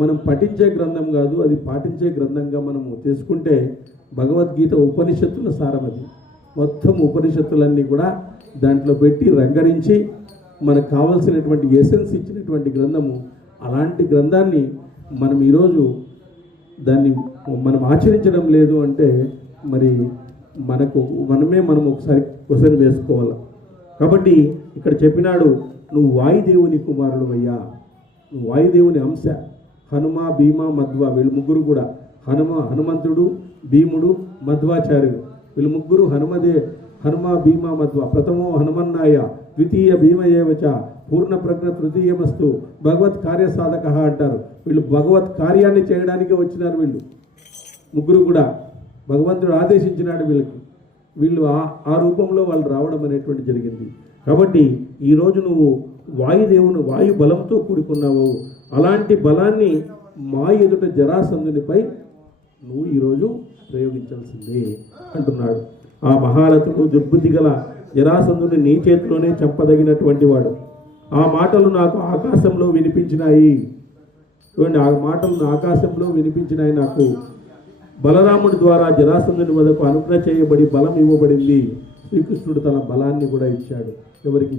మనం పఠించే గ్రంథం కాదు, అది పాటించే గ్రంథంగా మనము చేసుకుంటే భగవద్గీత ఉపనిషత్తుల సారం అది. మొత్తం ఉపనిషత్తులన్నీ కూడా దాంట్లో పెట్టి రంగరించి మనకు కావలసినటువంటి ఎసెన్స్ ఇచ్చినటువంటి గ్రంథము. అలాంటి గ్రంథాన్ని మనం ఈరోజు దాన్ని మనం ఆచరించడం లేదు అంటే మరి మనం ఒకసారి క్వశ్చన్ వేసుకోవాలి. కాబట్టి ఇక్కడ చెప్పినాడు, నువ్వు వాయుదేవుని కుమారుడు అయ్యా, నువ్వు వాయుదేవుని అంశ. హనుమ, భీమ, మధ్వ వీళ్ళు ముగ్గురు కూడా, హనుమంతుడు, భీముడు, మధ్వాచార్యుడు, వీళ్ళు ముగ్గురు హనుమ, భీమ, మధ్వ. ప్రథమో హనుమన్నాయ, ద్వితీయ భీమయేవచ, పూర్ణ ప్రజ్ఞ తృతీయమస్తు, భగవత్ కార్యసాధక అంటారు. వీళ్ళు భగవత్ కార్యాన్ని చేయడానికి వచ్చినారు. వీళ్ళు ముగ్గురు కూడా భగవంతుడు ఆదేశించినాడు వీళ్ళు ఆ రూపంలో వాళ్ళు రావడం అనేటువంటి జరిగింది. కాబట్టి ఈరోజు నువ్వు వాయు బలంతో కూడుకున్నావు. అలాంటి బలాన్ని మా ఎదుట జరాసంధునిపై నువ్వు ఈరోజు ప్రయోగించాల్సిందే అంటున్నాడు. ఆ మహారథుడు దుర్బుద్ధి గల జరాసంధుని నీ చేతిలోనే చంపదగినటువంటి వాడు. ఆ మాటలు నాకు ఆకాశంలో వినిపించినాయి. చూడండి, ఆ మాటలను ఆకాశంలో వినిపించినాయి నాకు. బలరాముడి ద్వారా జరాసంధుని వద్దకు అనుగ్రహ చేయబడి బలం ఇవ్వబడింది. శ్రీకృష్ణుడు తన బలాన్ని కూడా ఇచ్చాడు. ఎవరికి?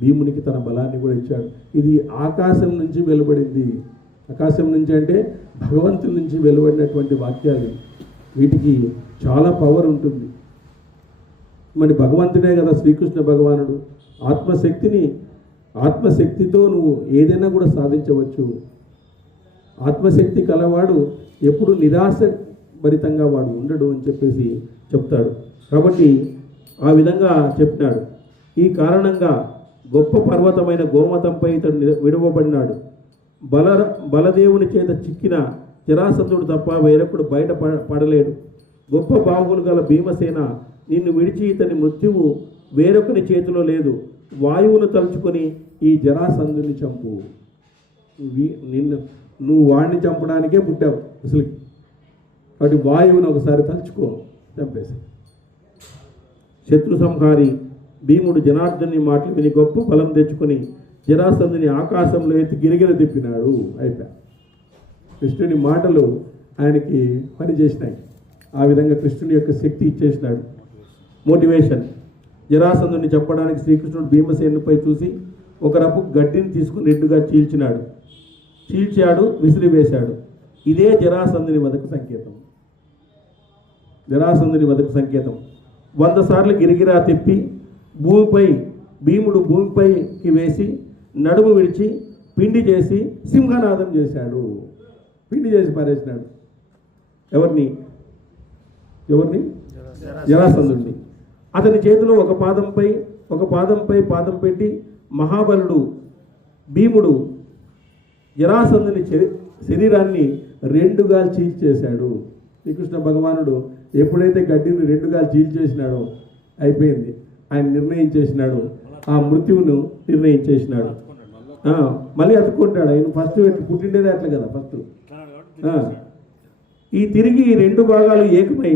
భీమునికి తన బలాన్ని కూడా ఇచ్చాడు. ఇది ఆకాశం నుంచి వెలువడింది. ఆకాశం నుంచి అంటే భగవంతుడి నుంచి వెలువడినటువంటి వాక్యాలు. వీటికి చాలా పవర్ ఉంటుంది. మరి భగవంతుడే కదా శ్రీకృష్ణ భగవానుడు. ఆత్మశక్తితో నువ్వు ఏదైనా కూడా సాధించవచ్చు. ఆత్మశక్తి కలవాడు ఎప్పుడు నిరాశ భరితంగా వాడు ఉండడు అని చెప్పేసి చెప్తాడు. కాబట్టి ఆ విధంగా చెప్పినాడు. ఈ కారణంగా గొప్ప పర్వతమైన గోమతంపై ఇతడు విడవబడినాడు. బలదేవుని చేత చిక్కిన జరాసంధుడు తప్ప వేరొకడు బయట పడలేడు. గొప్ప బాహువులు గల భీమసేన, నిన్ను విడిచి ఇతని మృత్యువు వేరొకని చేతిలో లేదు. వాయువును తలుచుకొని ఈ జరాసంధుని చంపు. నువ్వు వాడిని చంపడానికే పుట్టావు అసలు. కాబట్టి వాయువును ఒకసారి తలుచుకో, చంపేసి. శత్రు సంహారి భీముడు జనార్దన్ని మాటలు విని గొప్ప బలం తెచ్చుకొని జరాసంధుని ఆకాశంలో ఎత్తి గిరిగిర తిప్పినాడు. అయిపోయా. కృష్ణుని మాటలు ఆయనకి పని చేసినాయి. ఆ విధంగా కృష్ణుని యొక్క శక్తి ఇచ్చేసినాడు. మోటివేషన్. జరాసంధుని చెప్పడానికి శ్రీకృష్ణుడు భీమసేనుపై చూసి ఒక రప్పు గడ్డిని తీసుకుని రెండుగా చీల్చాడు, విసిరివేశాడు. ఇదే జరాసంధుని వదకు సంకేతం. 100 సార్లు గిరిగిరా తిప్పి భీముడు భూమిపైకి వేసి నడుము విడిచి పిండి చేసి సింహనాదం చేశాడు. పిండి చేసి పారేసినాడు. ఎవరిని? జరాసంధుడిని. అతని చేతిలో ఒక పాదంపై పాదం పెట్టి మహాబలుడు భీముడు జరాసంధుని శరీరాన్ని 2గా చీల్చేశాడు. శ్రీకృష్ణ భగవానుడు ఎప్పుడైతే గడ్డిని 2గా చీల్చేసినాడో అయిపోయింది. ఆయన నిర్ణయించేసినాడు, ఆ మృత్యువును నిర్ణయించేసినాడు. మళ్ళీ అతుక్కుంటాడు. ఆయన ఫస్ట్ పుట్టిండేదే అట్లా కదా ఫస్ట్. ఈ తిరిగి 2 భాగాలు ఏకమై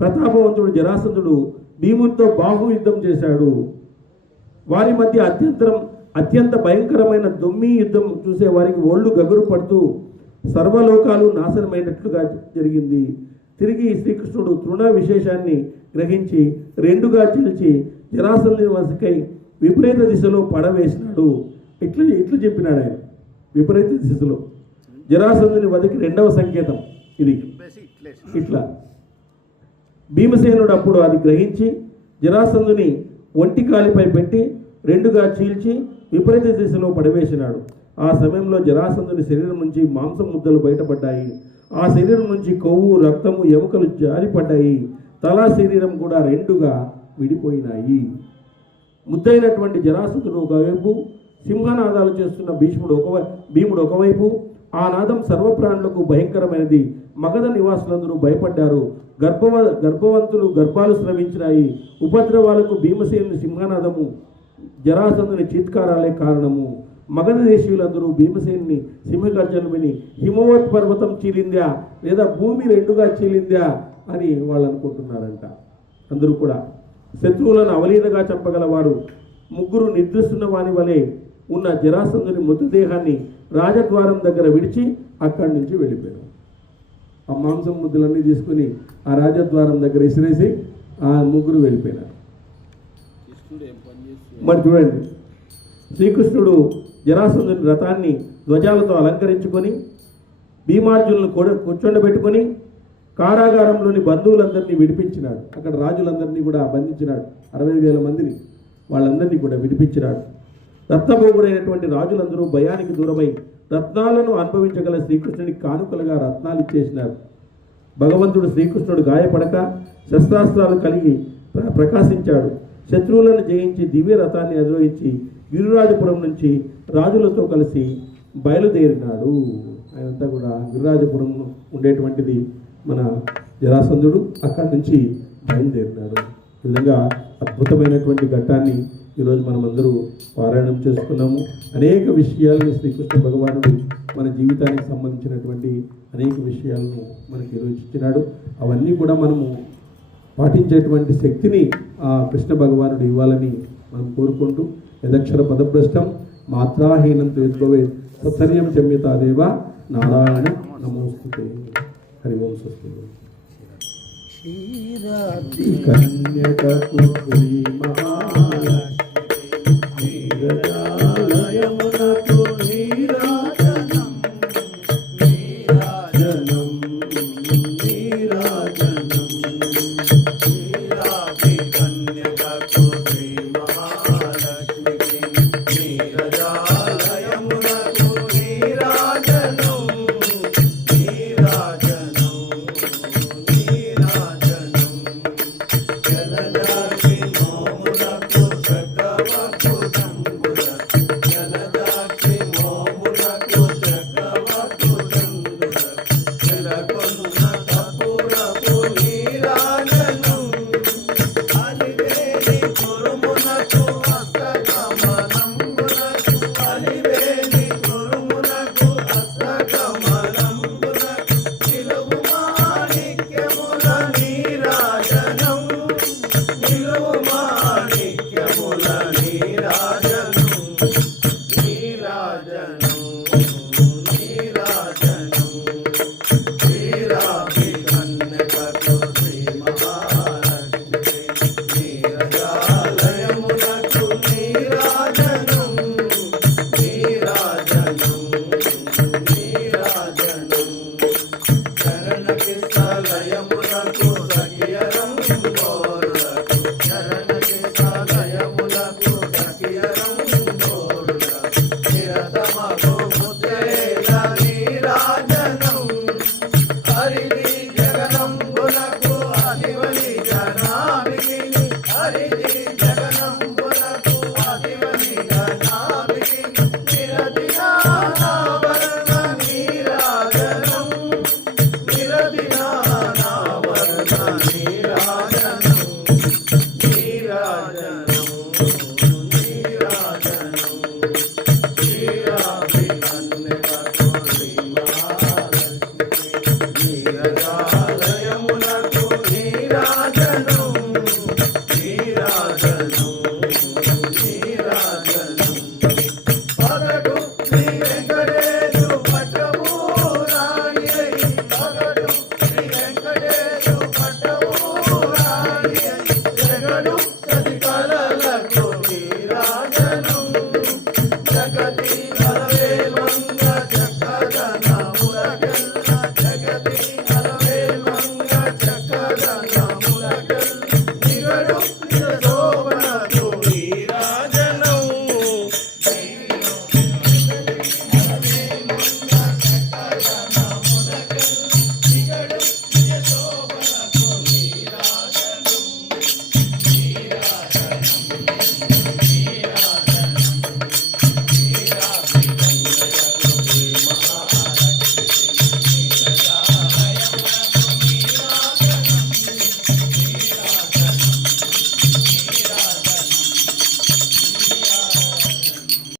ప్రతాపవంతుడు జరాసంధుడు భీమునితో బాహుయుద్ధం చేశాడు. వారి మధ్య అత్యంత భయంకరమైన దొమ్మి యుద్ధం చూసే వారికి ఒళ్ళు గగురు పడుతూ సర్వలోకాలు నాశనమైనట్లుగా జరిగింది. తిరిగి శ్రీకృష్ణుడు తృణ విశేషాన్ని గ్రహించి 2గా చీల్చి జరాసంధుని వశకై విపరీత దిశలో పడవేసినాడు. ఇట్లు చెప్పినాడు ఆయన. విపరీత దిశలో జరాసంధుని వదికి 2వ సంకేతం ఇది. ఇట్లా భీమసేనుడు అప్పుడు అది గ్రహించి జరాసంధుని ఒంటి కాలిపై పెట్టి 2గా చీల్చి విపరీత దిశలో పడవేసినాడు. ఆ సమయంలో జరాసంధుని శరీరం నుంచి మాంసం ముద్దలు బయటపడ్డాయి. ఆ శరీరం నుంచి కొవ్వు, రక్తము, ఎముకలు జారిపడ్డాయి. తల, శరీరం కూడా 2గా విడిపోయినాయి. ముద్దైనటువంటి జరాసంధుడు ఒకవైపు, సింహనాదాలు చేస్తున్న భీముడు ఒకవైపు. ఆ నాదం సర్వప్రాణులకు భయంకరమైనది. మగధ నివాసులందరూ భయపడ్డారు. గర్భవంతులు గర్భాలు స్రవించినాయి. ఉపద్రవాలకు భీమసేనుని సింహనాదము, జరాసంధుని చీత్కారాలే కారణము. మగధ దేశీయులందరూ భీమసేనుని సింహగర్జను విని హిమవత్ పర్వతం చీలిందా లేదా భూమి 2గా చీలిందా అని వాళ్ళు అనుకుంటున్నారంట. అందరూ కూడా శత్రువులను అవలీనగా చంపగలవారు. 3 నిద్రిస్తున్న వాని వలె ఉన్న జరాసంధుని మృతదేహాన్ని రాజద్వారం దగ్గర విడిచి అక్కడి నుంచి వెళ్ళిపోయారు. ఆ మాంసం ముద్దలన్నీ తీసుకుని ఆ రాజద్వారం దగ్గర ఇసిరేసి ఆ ముగ్గురు వెళ్ళిపోయినారు. మరి చూడండి, శ్రీకృష్ణుడు జరాసంధుని రథాన్ని ధ్వజాలతో అలంకరించుకొని భీమార్జునులను కూర్చొండబెట్టుకొని కారాగారంలోని బంధువులందరినీ విడిపించినాడు. అక్కడ రాజులందరినీ కూడా బంధించినాడు. 60,000 మందిని వాళ్ళందరినీ కూడా విడిపించినాడు. రత్నభోగుడైనటువంటి రాజులందరూ భయానికి దూరమై రత్నాలను అనుభవించగల శ్రీకృష్ణునికి కానుకలుగా రత్నాలు ఇచ్చేసినారు. భగవంతుడు శ్రీకృష్ణుడు గాయపడక శస్త్రాస్త్రాలు కలిగి ప్రకాశించాడు. శత్రువులను జయించి దివ్య రథాన్ని అధిరోహించి గిరిరాజపురం నుంచి రాజులతో కలిసి బయలుదేరినాడు. ఆయనంతా కూడా గిరిరాజపురం ఉండేటువంటిది మన జరాసంధుడు, అక్కడి నుంచి బయలుదేరినాడు. ఈ విధంగా అద్భుతమైనటువంటి ఘట్టాన్ని ఈరోజు మనం అందరూ పారాయణం చేసుకున్నాము. అనేక విషయాలను శ్రీకృష్ణ భగవానుడు మన జీవితానికి సంబంధించినటువంటి అనేక విషయాలను మనకి ఈరోజు ఇచ్చినాడు. అవన్నీ కూడా మనము పాటించేటువంటి శక్తిని ఆ కృష్ణ భగవానుడు ఇవ్వాలని మనం కోరుకుంటూ, యదక్షర పదభ్రష్టం మాత్రాహీనంతో యద్భవే సత్సర్యం క్షమ్యతాదేవ నారాయణ నమోస్తుతే. హరి ఓం స్వస్తి. కన్యకకు శ్రీ మహాలక్ష్మి నీరాజనము నీరాజనం నీరాజనం నీరాజనం కన్యకకు శ్రీ మహాలక్ష్మికి నీరాజనము నీరాజనం నీరాజనం నీరాజనం జలజాక్షి మోములకు చక్రవర్తుడంబుల జలజాక్షి మోములకు చక్రవర్తుడంబుల నెలకొన్న కపూరపు నీరాజనం అలివేలి కురుమునకు హస్తకమలంబులకు అలివేలి కురుమునకు హస్తకమలంబులకు నిలువు మాణిక్యముల నీరాజనం నిలువు మాణిక్యముల నీరాజనం